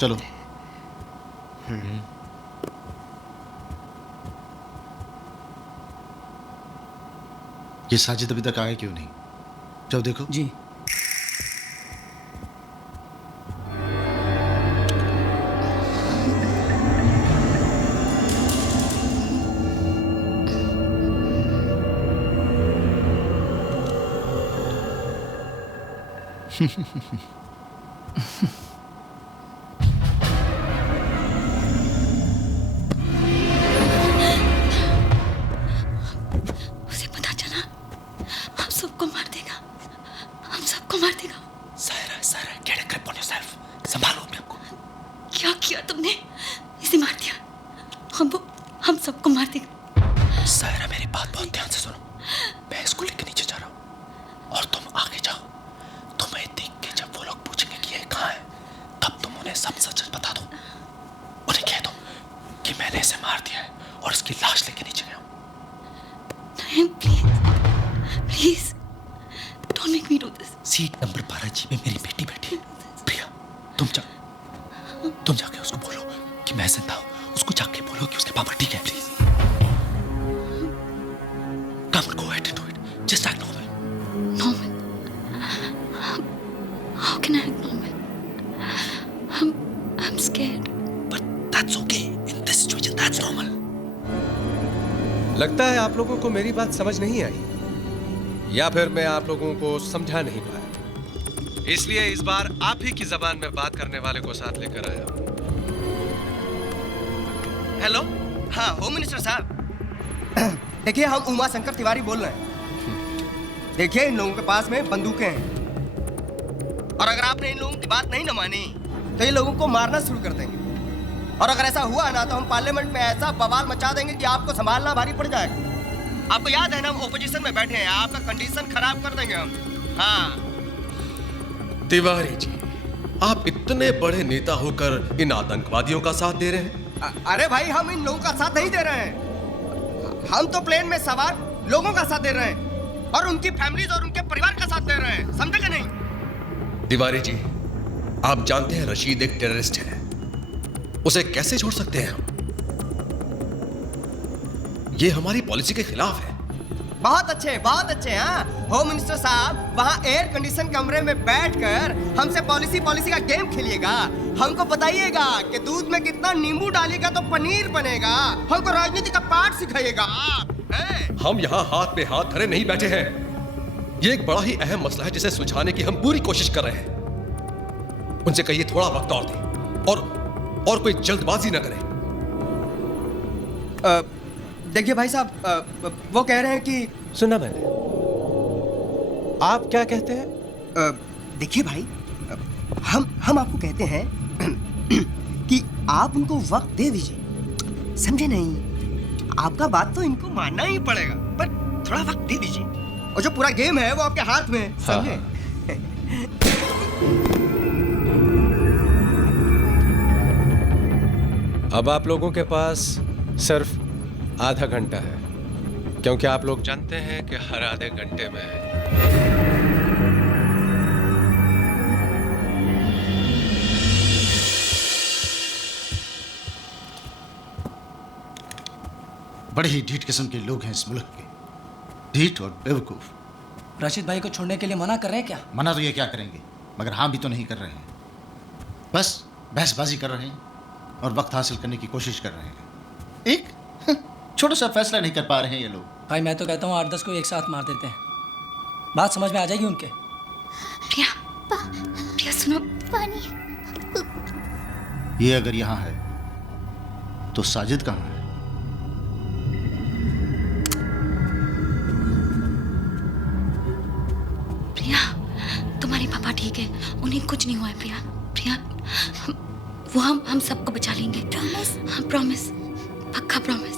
चलो। ये साजिद अभी तक आया क्यों नहीं? जाओ देखो। जी। उसे पता चला हम सबको मार देगा, हम सबको मार देगा। Saira, get a grip on yourself. संभालो अपने आप को। क्या किया तुमने? इसे मार दिया। हम सबको मार देगा। सायरा, मेरी बात बहुत ध्यान से सुनो। मैं इसको लेकर नीचे जा रहा हूँ और तुम आगे जाओ। तुम्हें देख के जब वो लोग पूछेंगे कि ये कहाँ है, तब तुम उन्हें सब सच बता दो। उन्हें कह दो कि मैंने इसे मार दिया है और इसकी लाश लेके नीचे गया हूँ। नहीं, please don't make me do this. Seat number 12G में मेरी बेटी बैठी है। प्रिया, तुम जाके उसको बोलो कि मैं जिंदा हूँ। उसको जाके बोलो कि उसके पापा ठीक है। Please come on, go ahead and do it. Just act normal. Normal? How can I act normal? I'm scared. But that's okay. In this situation, that's normal. लगता है आप लोगों को मेरी बात समझ नहीं आई, या फिर मैं आप लोगों को समझा नहीं पाया। इसलिए इस बार आप ही की जबान में बात करने वाले को साथ लेकर आया हूं। हेलो, हाँ होम मिनिस्टर साहब। देखिए, हम उमा शंकर तिवारी बोल रहे हैं। देखिए, इन लोगों के पास में बंदूकें हैं और अगर आपने इन लोगों की बात नहीं न मानी तो ये लोगों को मारना शुरू कर देंगे। और अगर ऐसा हुआ ना तो हम पार्लियामेंट में ऐसा बवाल मचा देंगे कि आपको संभालना भारी पड़ जाएगा। आपको याद है ना, हम ओपोजिशन में बैठे हैं, आपका कंडीशन खराब कर देंगे हम। हाँ तिवारी जी, आप इतने बड़े नेता होकर इन आतंकवादियों का साथ दे रहे हैं? अरे भाई, हम इन लोगों का साथ नहीं दे रहे हैं। हम तो प्लेन में सवार लोगों का साथ दे रहे हैं और उनकी फैमिलीज और उनके परिवार का साथ दे रहे हैं। समझे कि नहीं? तिवारी जी, आप जानते हैं रशीद एक टेररिस्ट है, उसे कैसे छोड़ सकते हैं हम? ये हमारी पॉलिसी के खिलाफ है। बहुत अच्छे। हाँ होम मिनिस्टर साहब, वहाँ एयर कंडीशन कमरे में बैठकर हमसे पॉलिसी का गेम खेलिएगा। हमको बताइएगा कि दूध में कितना नींबू डालिएगा तो पनीर बनेगा। हमको राजनीति का पाठ सिखाइएगा आप। हम यहाँ हाथ पे हाथ धरे नहीं बैठे हैं। ये एक बड़ा ही अहम मसला है जिसे सुलझाने की हम पूरी कोशिश कर रहे हैं। उनसे कहिए थोड़ा वक्त और दें और कोई जल्दबाजी न करें। देखिए भाई साहब, वो कह रहे हैं कि सुना मैंने। आप क्या कहते हैं? देखिए भाई, हम आपको कहते हैं कि आप उनको वक्त दे दीजिए। समझे नहीं? आपका बात तो इनको मानना ही पड़ेगा, पर थोड़ा वक्त दे दीजिए। और जो पूरा गेम है वो आपके हाथ में है। समझे? अब आप लोगों के पास सिर्फ आधा घंटा है, क्योंकि आप लोग जानते हैं कि हर आधे घंटे में बड़े ही ढीठ किस्म के लोग हैं इस मुल्क के, ढीठ और बेवकूफ। राशिद भाई को छोड़ने के लिए मना कर रहे हैं क्या? मना तो ये क्या करेंगे, मगर हाँ भी तो नहीं कर रहे हैं। बस बहसबाजी कर रहे हैं और वक्त हासिल करने की कोशिश कर रहे हैं। एक छोटा सा फैसला नहीं कर पा रहे हैं ये लोग। भाई मैं तो कहता हूँ 8-10 को एक साथ मार देते हैं, बात समझ में आ जाएगी उनके। प्रिया सुनो, पानी। ये अगर यहाँ है तो साजिद कहाँ है? प्रिया, तुम्हारे पापा ठीक है, उन्हें कुछ नहीं हुआ है। प्रिया, वो हम सबको बचा लेंगे। प्रॉमिस? हाँ प्रॉमिस, पक्का प्रॉमिस।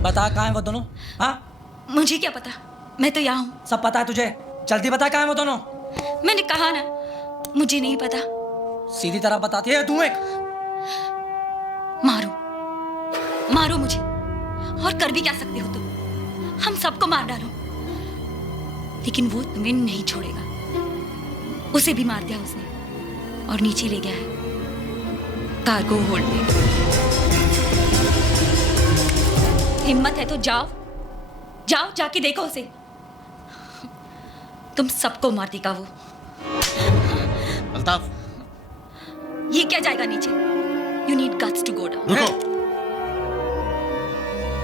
बता कहाँ है वो दोनों? हाँ मुझे क्या पता, मैं तो यहाँ हूँ। सब पता है तुझे, जल्दी बता कहाँ है वो दोनों। मैंने कहा ना, मुझे नहीं पता। सीधी तरह बताती है तू। एक मारो मुझे, और कर भी क्या सकते हो तुम। हम सबको मार डालो, लेकिन वो तुम्हें नहीं छोड़ेगा। उसे भी मार दिया उसने और नीचे ले गया है कार्गो होल्ड में। हिम्मत है तो जाओ जाओ, जाके देखो उसे। तुम सबको मार देगा वो। अल्ताफ, ये क्या जाएगा नीचे? You need guts to go down. रुको,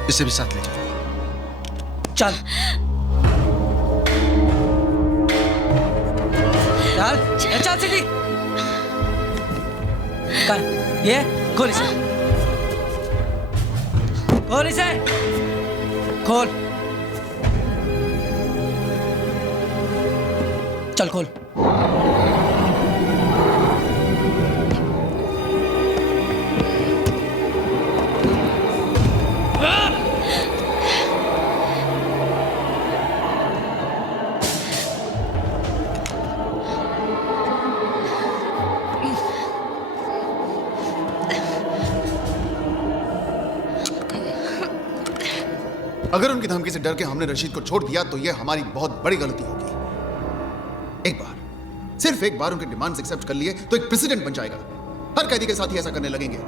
इसे भी साथ ले जाओ। चल चल चल सिटी। कर ये खोल इसे, खोल इसे, खोल। चल खोल। अगर उनकी धमकी से डर के हमने रशीद को छोड़ दिया तो यह हमारी बहुत बड़ी गलती होगी। एक बार, सिर्फ एक बार उनके डिमांड्स एक्सेप्ट कर लिए तो एक प्रेसिडेंट बन जाएगा। हर कैदी के साथ ही ऐसा करने लगेंगे।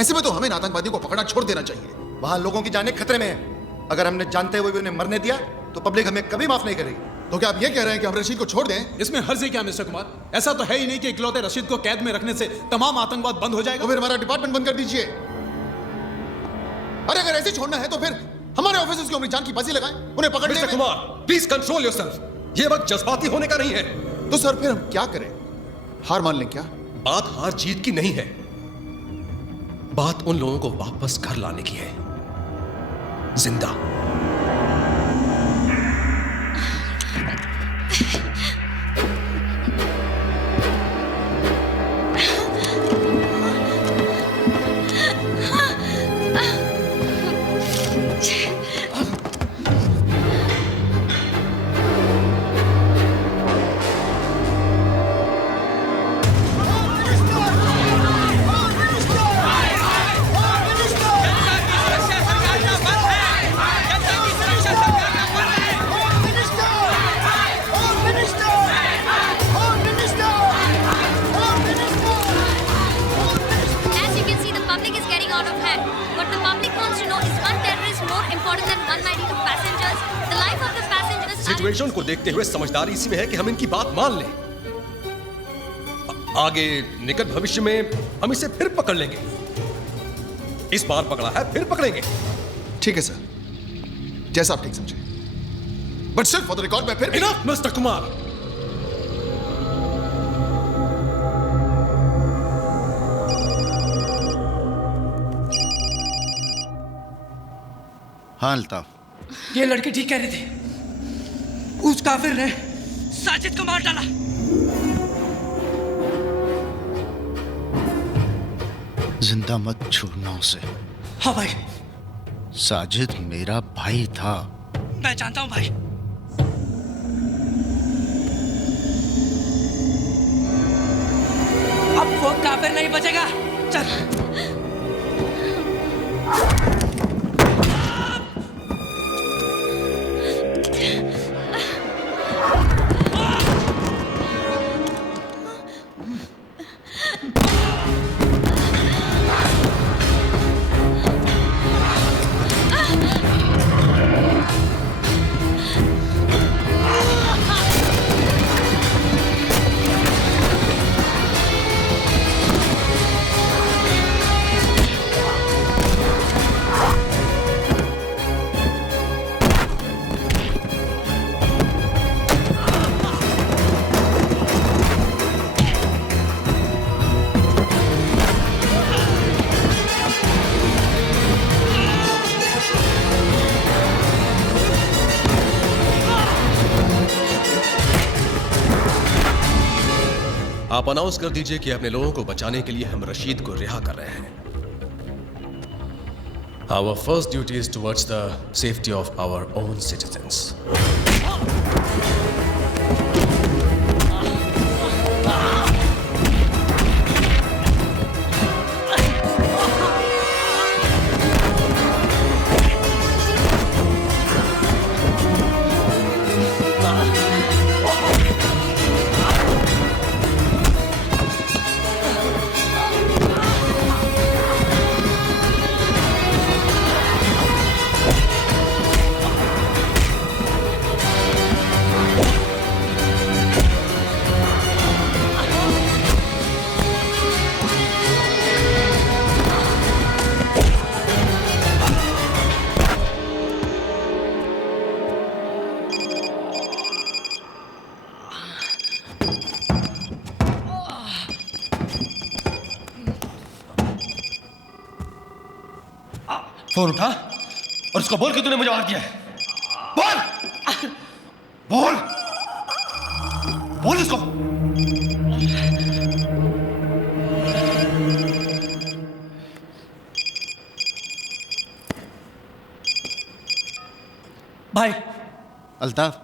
ऐसे में तो हमें आतंकवादियों को पकड़ना छोड़ देना चाहिए। वहां लोगों की जानें खतरे में है। अगर हमने जानते हुए भी उन्हें मरने दिया तो पब्लिक हमें कभी माफ नहीं करेगी। तो क्या आप ये कह रहे हैं कि हम रशीद को छोड़ दें? इसमें हर्ज क्या मिस्टर कुमार? ऐसा तो है ही नहीं कि इकलौते रशीद को कैद में रखने से तमाम आतंकवाद बंद हो जाएगा। तो फिर हमारा डिपार्टमेंट बंद कर दीजिए। अरे अगर ऐसे छोड़ना है तो फिर हमारे ऑफिसर्स की अपनी जान की बाजी लगाएं, उन्हें पकड़ने mister Kumar, please control yourself. ये वक्त जज्बाती होने का नहीं है। तो सर फिर हम क्या करें? हार मान लें क्या? बात हार जीत की नहीं है, बात उन लोगों को वापस घर लाने की है, जिंदा। सिचुएशन को देखते हुए समझदारी इसी में है कि हम इनकी बात मान लें। आगे निकट भविष्य में हम इसे फिर पकड़ लेंगे। इस बार पकड़ा है, फिर पकड़ेंगे। ठीक है सर, जैसा आप ठीक समझे। बट सिर्फ फॉर द रिकॉर्ड मैं फिर। Enough mister Kumar. हाँ अल्ताफ, ये लड़के ठीक कह रहे थे। उस काफिर ने साजिद को मार डाला। जिंदा मत छोड़ना उसे। हाँ भाई। साजिद मेरा भाई था। मैं जानता हूं भाई। अब वो काफिर नहीं बचेगा। चल। आप अनाउंस कर दीजिए कि अपने लोगों को बचाने के लिए हम रशीद को रिहा कर रहे हैं। Our first duty is towards the safety of our own citizens. Phone उठा और उसको बोल कि तूने मुझे मार दिया है। बोल बोल बोल उसको। भाई अल्ताफ,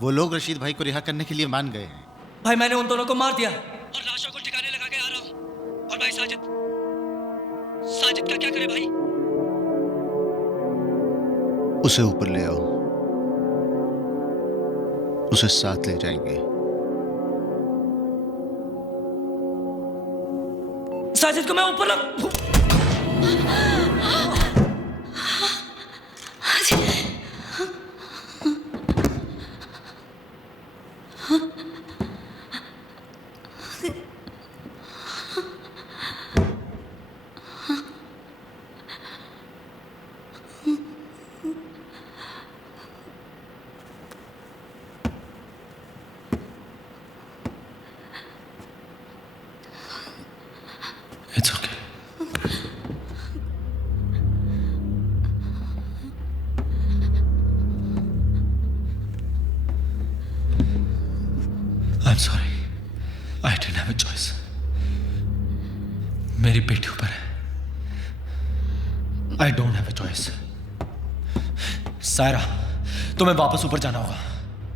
वो लोग रशीद भाई को रिहा करने के लिए मान गए हैं। भाई मैंने उन दोनों को मार दिया। और लाशों को ठिकाने लगा के आ रहा हूँ। और भाई साजिद, साजिद का क्या करे भाई? उसे ऊपर ले आओ, उसे साथ ले जाएंगे। साजिद को मैं ऊपर लग। It's okay. I'm sorry. I didn't have a choice. मेरी बेटी ऊपर है. I don't have a choice. Saira, तुम्हें वापस ऊपर जाना होगा.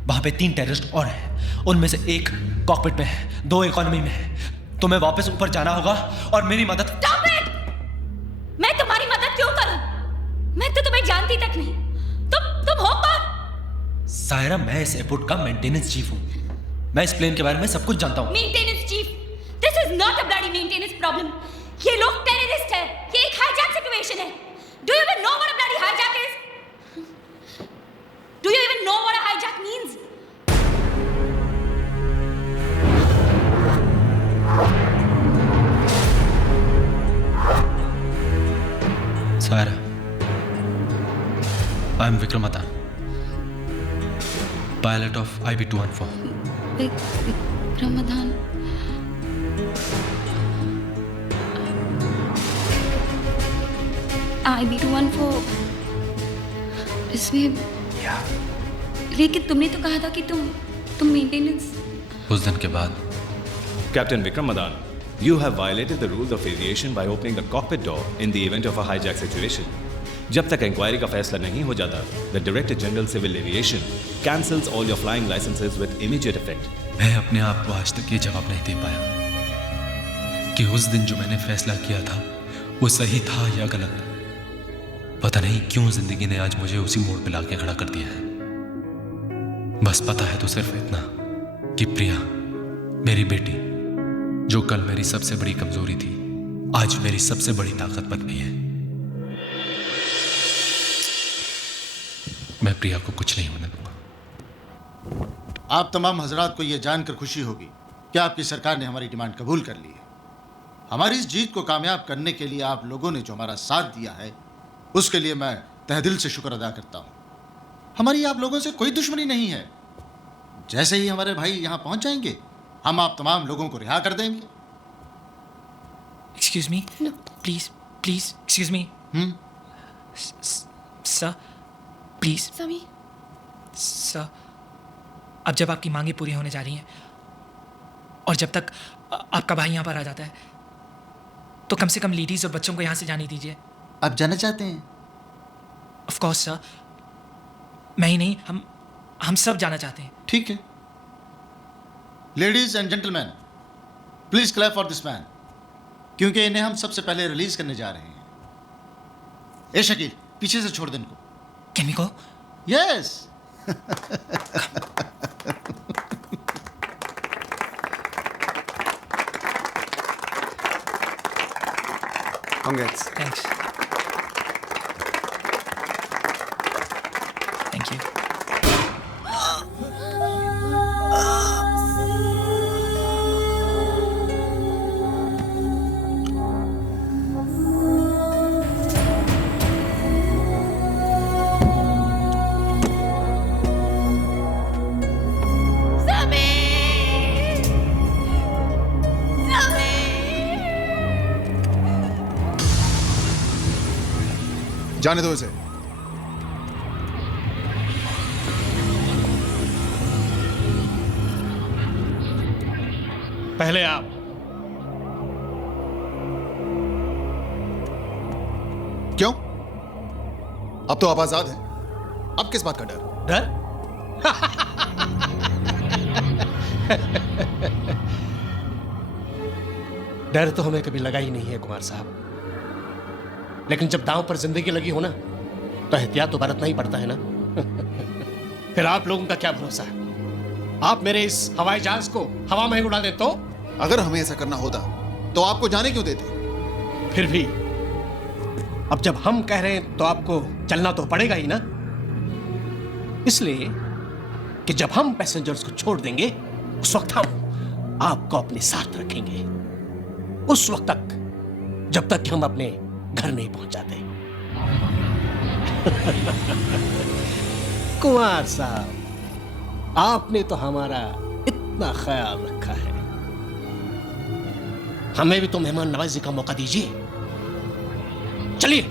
वहां पे 3 टेररिस्ट और हैं. उनमें से एक कॉकपिट में है, 2 इकोनॉमी में है. तुम्हें वापस ऊपर जाना होगा और मेरी मदद। Stop it! मैं तुम्हारी मदद क्यों करूं? मैं तो तुम्हें जानती तक नहीं. तुम हो कौन? सायरा, मैं इस एयरपोर्ट का मेंटेनेंस चीफ हूं. मैं इस प्लेन के बारे में सब कुछ जानता हूं. Maintenance chief, this is not a bloody maintenance problem. ये लोग टेररिस्ट हैं. ये एक हाईजैक सिचुएशन है. Do you even know what a bloody hijack is? Do you even know what a hijack means? Saira, I am Vikram Atan, pilot of IB-214. Ramadan. IB-214 इसमें लेकिन तुमने तो कहा था कि तुम मेंटेनेंस। उस दिन के बाद Captain Vikram Madan, you have violated the rules of aviation by opening the cockpit door in the event of a hijack situation. जब तक इंक्वायरी का फैसला नहीं हो जाता, the Director General Civil Aviation cancels all your flying licenses with immediate effect. मैं अपने आप को आज तक ये जवाब नहीं दे पाया कि उस दिन जो मैंने फैसला किया था वो सही था या गलत. पता नहीं क्यों जिंदगी ने आज मुझे उसी मोड़ पे लाके खड़ा कर दिया है. बस पता है तो सिर्फ इतना कि प्रिया, मेरी बेटी, जो कल मेरी सबसे बड़ी कमजोरी थी, आज मेरी सबसे बड़ी ताकत बन गई है. मैं प्रिया को कुछ नहीं होने दूंगा. आप तमाम हजरात को यह जानकर खुशी होगी कि आपकी सरकार ने हमारी डिमांड कबूल कर ली है. हमारी इस जीत को कामयाब करने के लिए आप लोगों ने जो हमारा साथ दिया है, उसके लिए मैं तहेदिल से शुक्र अदा करता हूं. हमारी आप लोगों से कोई दुश्मनी नहीं है. जैसे ही हमारे भाई यहां पहुंच जाएंगे, हम आप तमाम लोगों को रिहा कर देंगे. Excuse me? No. Please, excuse me. Sir, please. समी. Sir, अब जब आपकी मांगे पूरी होने जा रही हैं और जब तक आपका भाई यहाँ पर आ जाता है, तो कम से कम लेडीज और बच्चों को यहाँ से जाने दीजिए. आप जाना चाहते हैं? Of course, sir. मैं ही नहीं, हम सब जाना चाहते हैं. ठीक है. Ladies and gentleman, please clap for this man, क्योंकि इन्हें हम सबसे पहले रिलीज करने जा रहे हैं. ए शकील, पीछे से छोड़ दे इनको. Can we go? Yes. Congrats. Thanks. Thank you. जाने दो इसे। पहले आप। क्यों? अब तो आप आजाद हैं। अब किस बात का डर? डर? डर तो हमें कभी लगा ही नहीं है कुमार साहब, लेकिन जब दांव पर जिंदगी लगी हो ना तो एहतियात तो बरतना ही पड़ता है ना। फिर आप लोगों का क्या भरोसा है? आप मेरे इस हवाई जहाज को हवा में उड़ा दे तो? अगर हमें ऐसा करना होता तो आपको जाने क्यों देते? फिर भी अब जब हम कह रहे हैं तो आपको चलना तो पड़ेगा ही ना, इसलिए कि जब हम पैसेंजर्स को छोड़ देंगे उस वक्त हम आपको अपने साथ रखेंगे, उस वक्त तक जब तक कि हम अपने घर नहीं पहुंच जाते। कुमार साहब, आपने तो हमारा इतना ख्याल रखा है, हमें भी तो मेहमान नवाजी का मौका दीजिए। चलिए।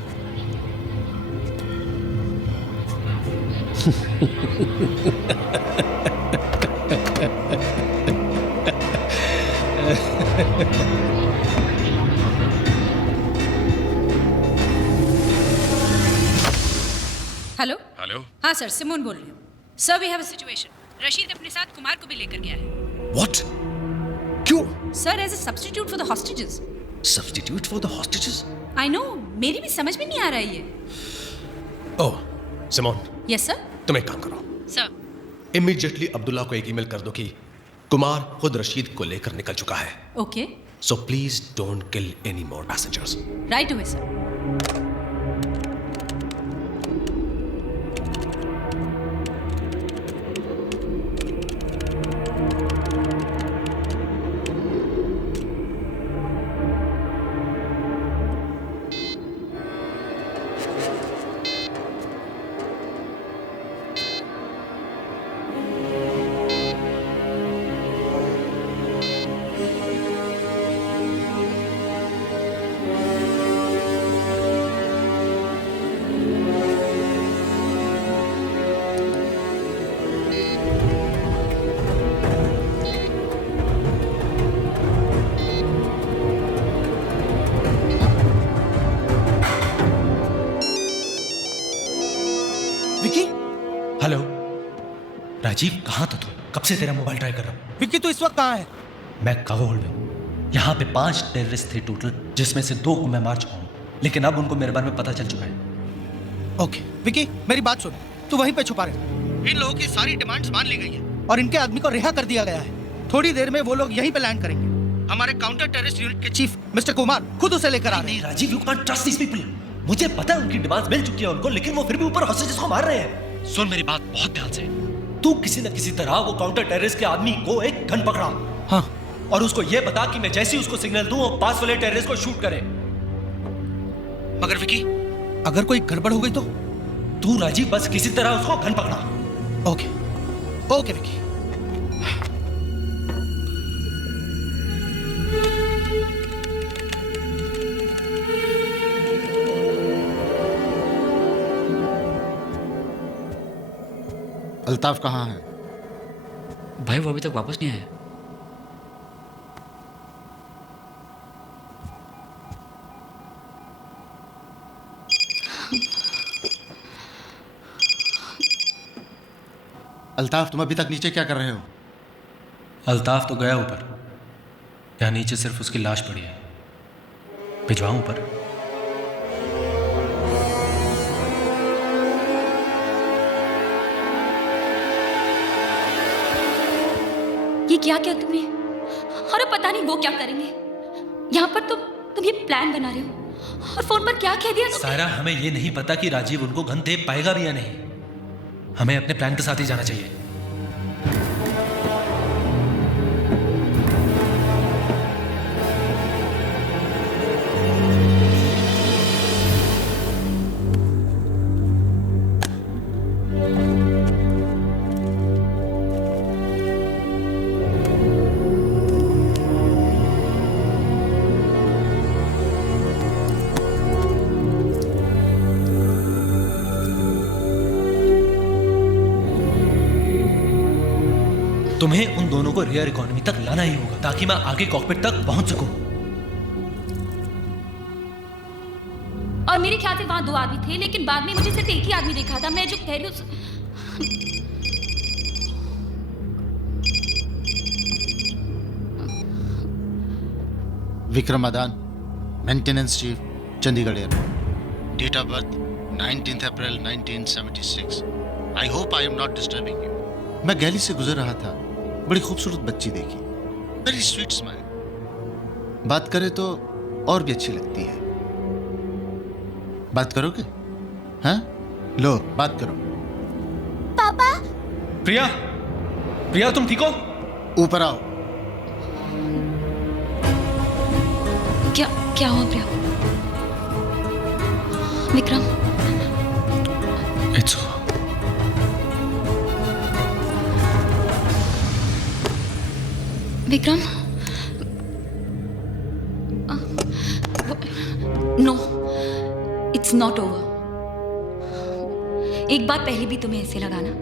हेलो। हेलो। हाँ सर, सिमोन बोल रही हूँ। Sir, we have a situation. Rashid अपने साथ कुमार को भी लेकर गया है। What? क्यों? Sir, as a substitute for the hostages. Substitute for the hostages? I know, मेरी भी समझ में नहीं आ रहा है ये। Oh, Simone. Yes sir. तुम एक काम करो, सर। इमीडिएटली अब्दुल्ला को एक ईमेल कर दो कि कुमार खुद रशीद को लेकर निकल चुका है। Okay. So please don't kill any more passengers. Right away sir. Hello Rajeev, कहाँ था तू? कब से तेरा मोबाइल ट्राई कर रहा हूँ। विक्की, तू इस वक्त कहाँ है? मैं कागोल में हूँ। यहाँ पे 5 टेररिस्ट थे टोटल, जिसमें से 2 को मैं मार चुका हूँ, लेकिन अब उनको मेरे बारे में पता चल चुका है। ओके विक्की, मेरी बात सुन, तू वहीं पे छुपा रहे। इन लोगों की सारी डिमांड्स मान ली गई है और इनके आदमी को रिहा कर दिया गया है। थोड़ी देर में वो लोग यहीं पे लैंड करेंगे। हमारे काउंटर टेररिस्ट यूनिट के चीफ मिस्टर कुमार खुद उसे लेकर आ रहे हैं। Rajeev, you can't trust these people. मुझे पता है उनकी डिमांड्स मिल चुकी है उनको, लेकिन वो फिर भी ऊपर हॉस्टेजेस को मार रहे हैं। सुन मेरी बात बहुत ध्यान से, तू किसी न किसी तरह वो काउंटर टेररिस्ट के आदमी को एक गन पकड़ा। हाँ। और उसको ये बता कि मैं जैसे ही उसको सिग्नल दूं वो पास वाले टेररिस्ट को शूट करे। मगर विकी, अगर कोई गड़बड़ हो गई तो? तू राजीव बस किसी तरह उसको गन पकड़ा। Okay okay Vicky. अल्ताफ कहाँ है? भाई वो अभी तक वापस नहीं आया। अल्ताफ, तुम अभी तक नीचे क्या कर रहे हो? अल्ताफ तो गया ऊपर, यहाँ नीचे सिर्फ उसकी लाश पड़ी है। भिजवाऊं ऊपर? ये क्या किया तुमने? और अब पता नहीं वो क्या करेंगे। यहाँ पर तुम ये प्लान बना रहे हो और फोन पर क्या कह दिया तुमने? सारा, हमें ये नहीं पता कि राजीव उनको गन दे पाएगा भी या नहीं। हमें अपने प्लान के साथ ही जाना चाहिए। तुम्हें उन दोनों को रियर इकोनॉमी तक लाना ही होगा ताकि मैं आगे कॉकपिट तक पहुंच सकूं। और मेरे ख्याल से वहां 2 आदमी थे, लेकिन बाद में मुझे सिर्फ एक ही आदमी देखा था। मैं जो कह रही हूँ Vikram Madan, maintenance chief, Chandigarh airport. Date of birth 19 April 1976। I hope I am not disturbing you. मैं गैली से गुजर रहा था, बड़ी खूबसूरत बच्ची देखी, वेरी स्वीट स्माइल। बात करे तो और भी अच्छी लगती है। बात करोगे? हाँ, लो बात करो। पापा। प्रिया, प्रिया तुम ठीक हो? ऊपर आओ। क्या हुआ Priya? Vikram. It's Vikram. No, it's not over. एक बात पहले भी तुम्हें ऐसे लगा ना,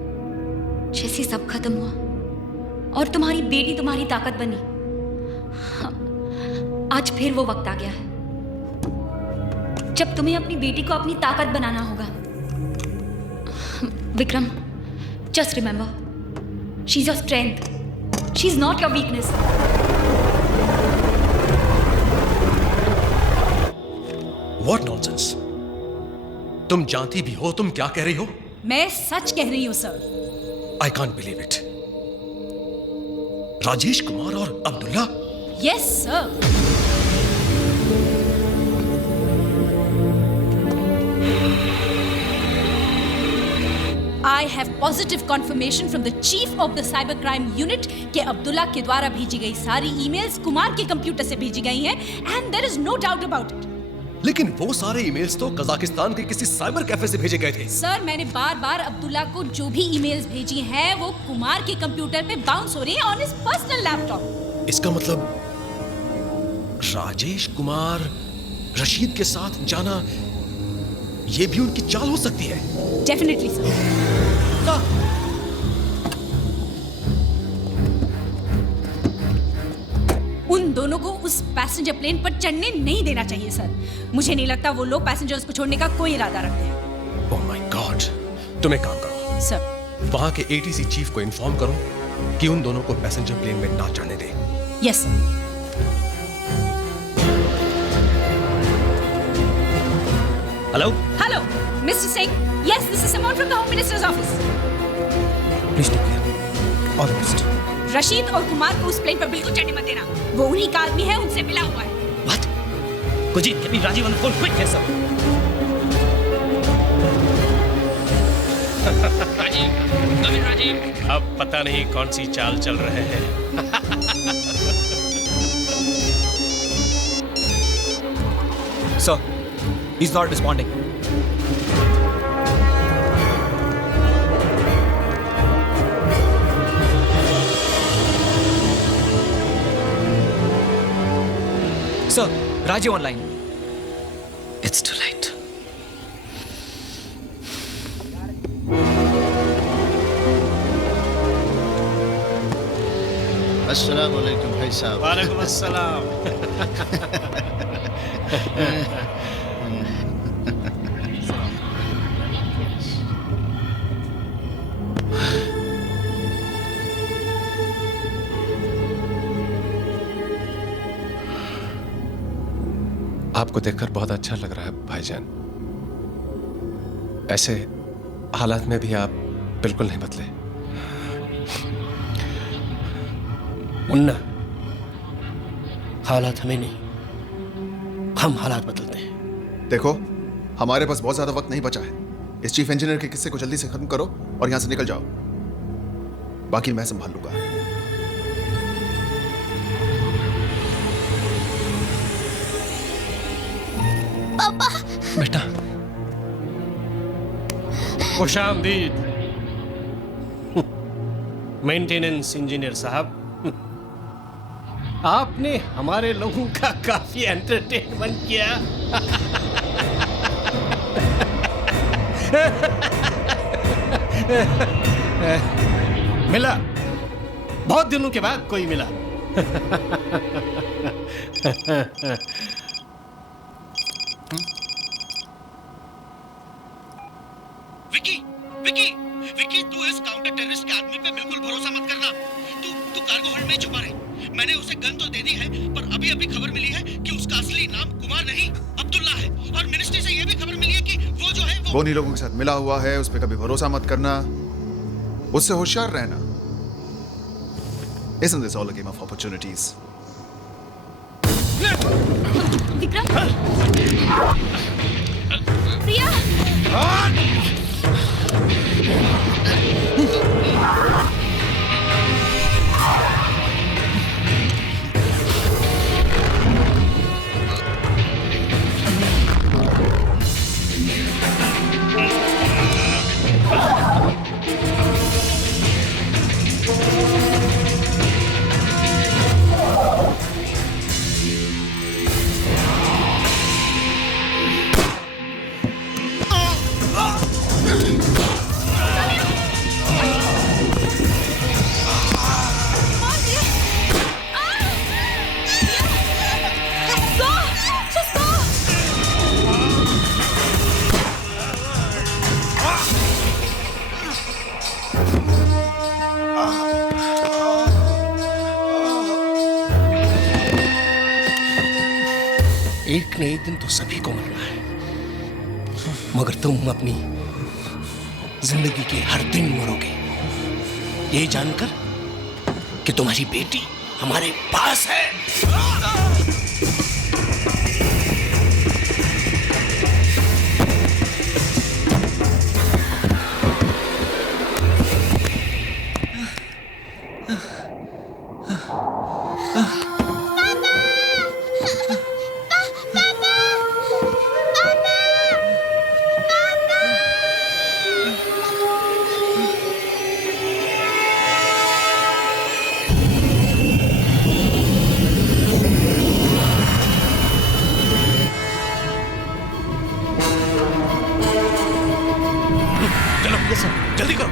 जैसे सब खत्म हुआ और तुम्हारी बेटी तुम्हारी ताकत बनी। आज फिर वो वक्त आ गया है जब तुम्हें अपनी बेटी को अपनी ताकत बनाना होगा। Vikram, just remember, she is your strength, she is not your weakness. What nonsense? तुम जानती भी हो तुम क्या कह रही हो? मैं सच कह रही हूं sir. I can't believe it. Rajesh Kumar और Abdullah? Yes sir. I have positive confirmation from the chief of the cybercrime unit कि अब्दुल्ला के द्वारा भेजी गई सारी ईमेल्स कुमार के कंप्यूटर से भेजी गई हैं and there is no doubt about it. लेकिन वो सारे ईमेल्स तो कजाकिस्तान के किसी साइबर कैफे से भेजे गए थे। सर, मैंने बार-बार अब्दुल्ला को जो भी ईमेल्स भेजी हैं वो कुमार के कंप्यूटर पे बाउंस हो रही हैं ऑन हिज पर्सनल लैपटॉप। इसका मतलब राजेश कुमार रशीद के साथ जाना ये भी उनकी चाल हो सकती है। Definitely sir. उन दोनों को उस पैसेंजर प्लेन पर चढ़ने नहीं देना चाहिए सर। मुझे नहीं लगता वो लोग पैसेंजर्स को छोड़ने का कोई इरादा रखते हैं। Oh my God. तुम एक काम करो सर, वहां के एटीसी चीफ को इन्फॉर्म करो कि उन दोनों को पैसेंजर प्लेन में ना चढ़ने दे। Yes sir. Hello hello mister Singh, yes this is Simon from the home minister's office. Please take care, all the best. Rashid और कुमार को उस प्लेन पर बिल्कुल चढ़ने मत देना। वो उन्हीं का आदमी है, उनसे मिला हुआ है। What? Kujit, get me Rajiv on the phone quick, yes sir. Rajiv, come in, Rajiv. अब पता नहीं कौन सी चाल चल रहे हैं। Sir, he's not responding. Sir, Rajiv online. It's too late. अस्सलाम वालेकुम भाई साहब। वालेकुम अस्सलाम। आपको देखकर बहुत अच्छा लग रहा है भाईजान। ऐसे हालात में भी आप बिल्कुल नहीं बदले। मुन्ना, हालात हमें नहीं, हम हालात बदलते हैं। देखो, हमारे पास बहुत ज्यादा वक्त नहीं बचा है। इस चीफ इंजीनियर के किस्से को जल्दी से खत्म करो और यहां से निकल जाओ। बाकी मैं संभाल लूंगा। पापा। बेटा। खुशामदीद मेंटेनेंस इंजीनियर साहब। आपने हमारे लोगों का काफी एंटरटेनमेंट किया। मिला बहुत दिनों के बाद कोई मिला। विकी, विकी, विकी, तू इस काउंटर टेररिस्ट के आदमी पे बिल्कुल भरोसा मत करना। तू कार्गो होल्ड में छुपा रहे। मैंने उसे गन तो दे दी है, पर अभी अभी खबर मिली है कि उसका असली नाम कुमार नहीं अब्दुल्ला है। और मिनिस्ट्री से यह भी खबर मिली है कि वो जो है वो उन्हीं लोगों के साथ मिला हुआ है, उस पर कभी भरोसा मत करना, उससे होशियार रहना। Isn't this all a game of opportunities? Vikram, प्रिया, एक न एक दिन तो सभी को मरना है, मगर तुम अपनी जिंदगी के हर दिन मरोगे, ये जानकर कि तुम्हारी बेटी हमारे पास है। जल्दी करो।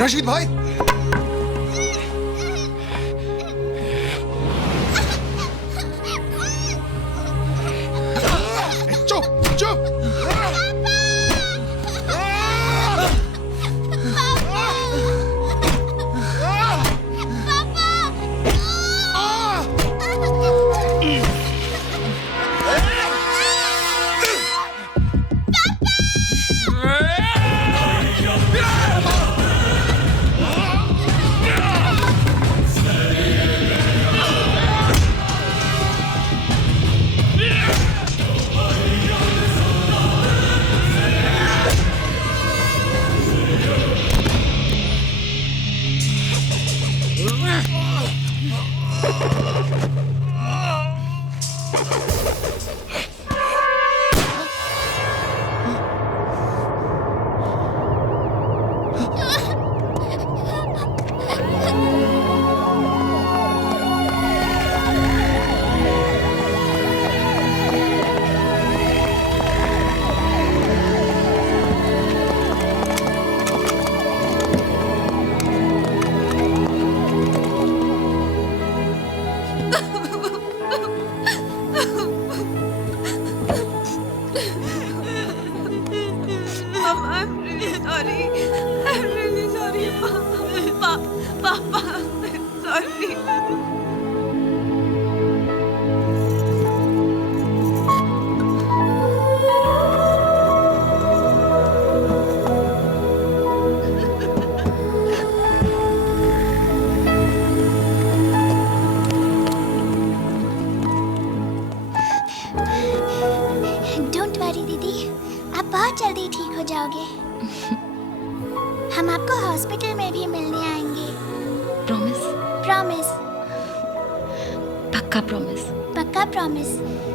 रशीद भाई, चुप चुप। डोंट वरी दीदी, आप बहुत जल्दी ठीक हो जाओगे। हम आपको हॉस्पिटल में भी मिलने आएंगे। प्रॉमिस? प्रॉमिस। पक्का प्रॉमिस? पक्का प्रॉमिस।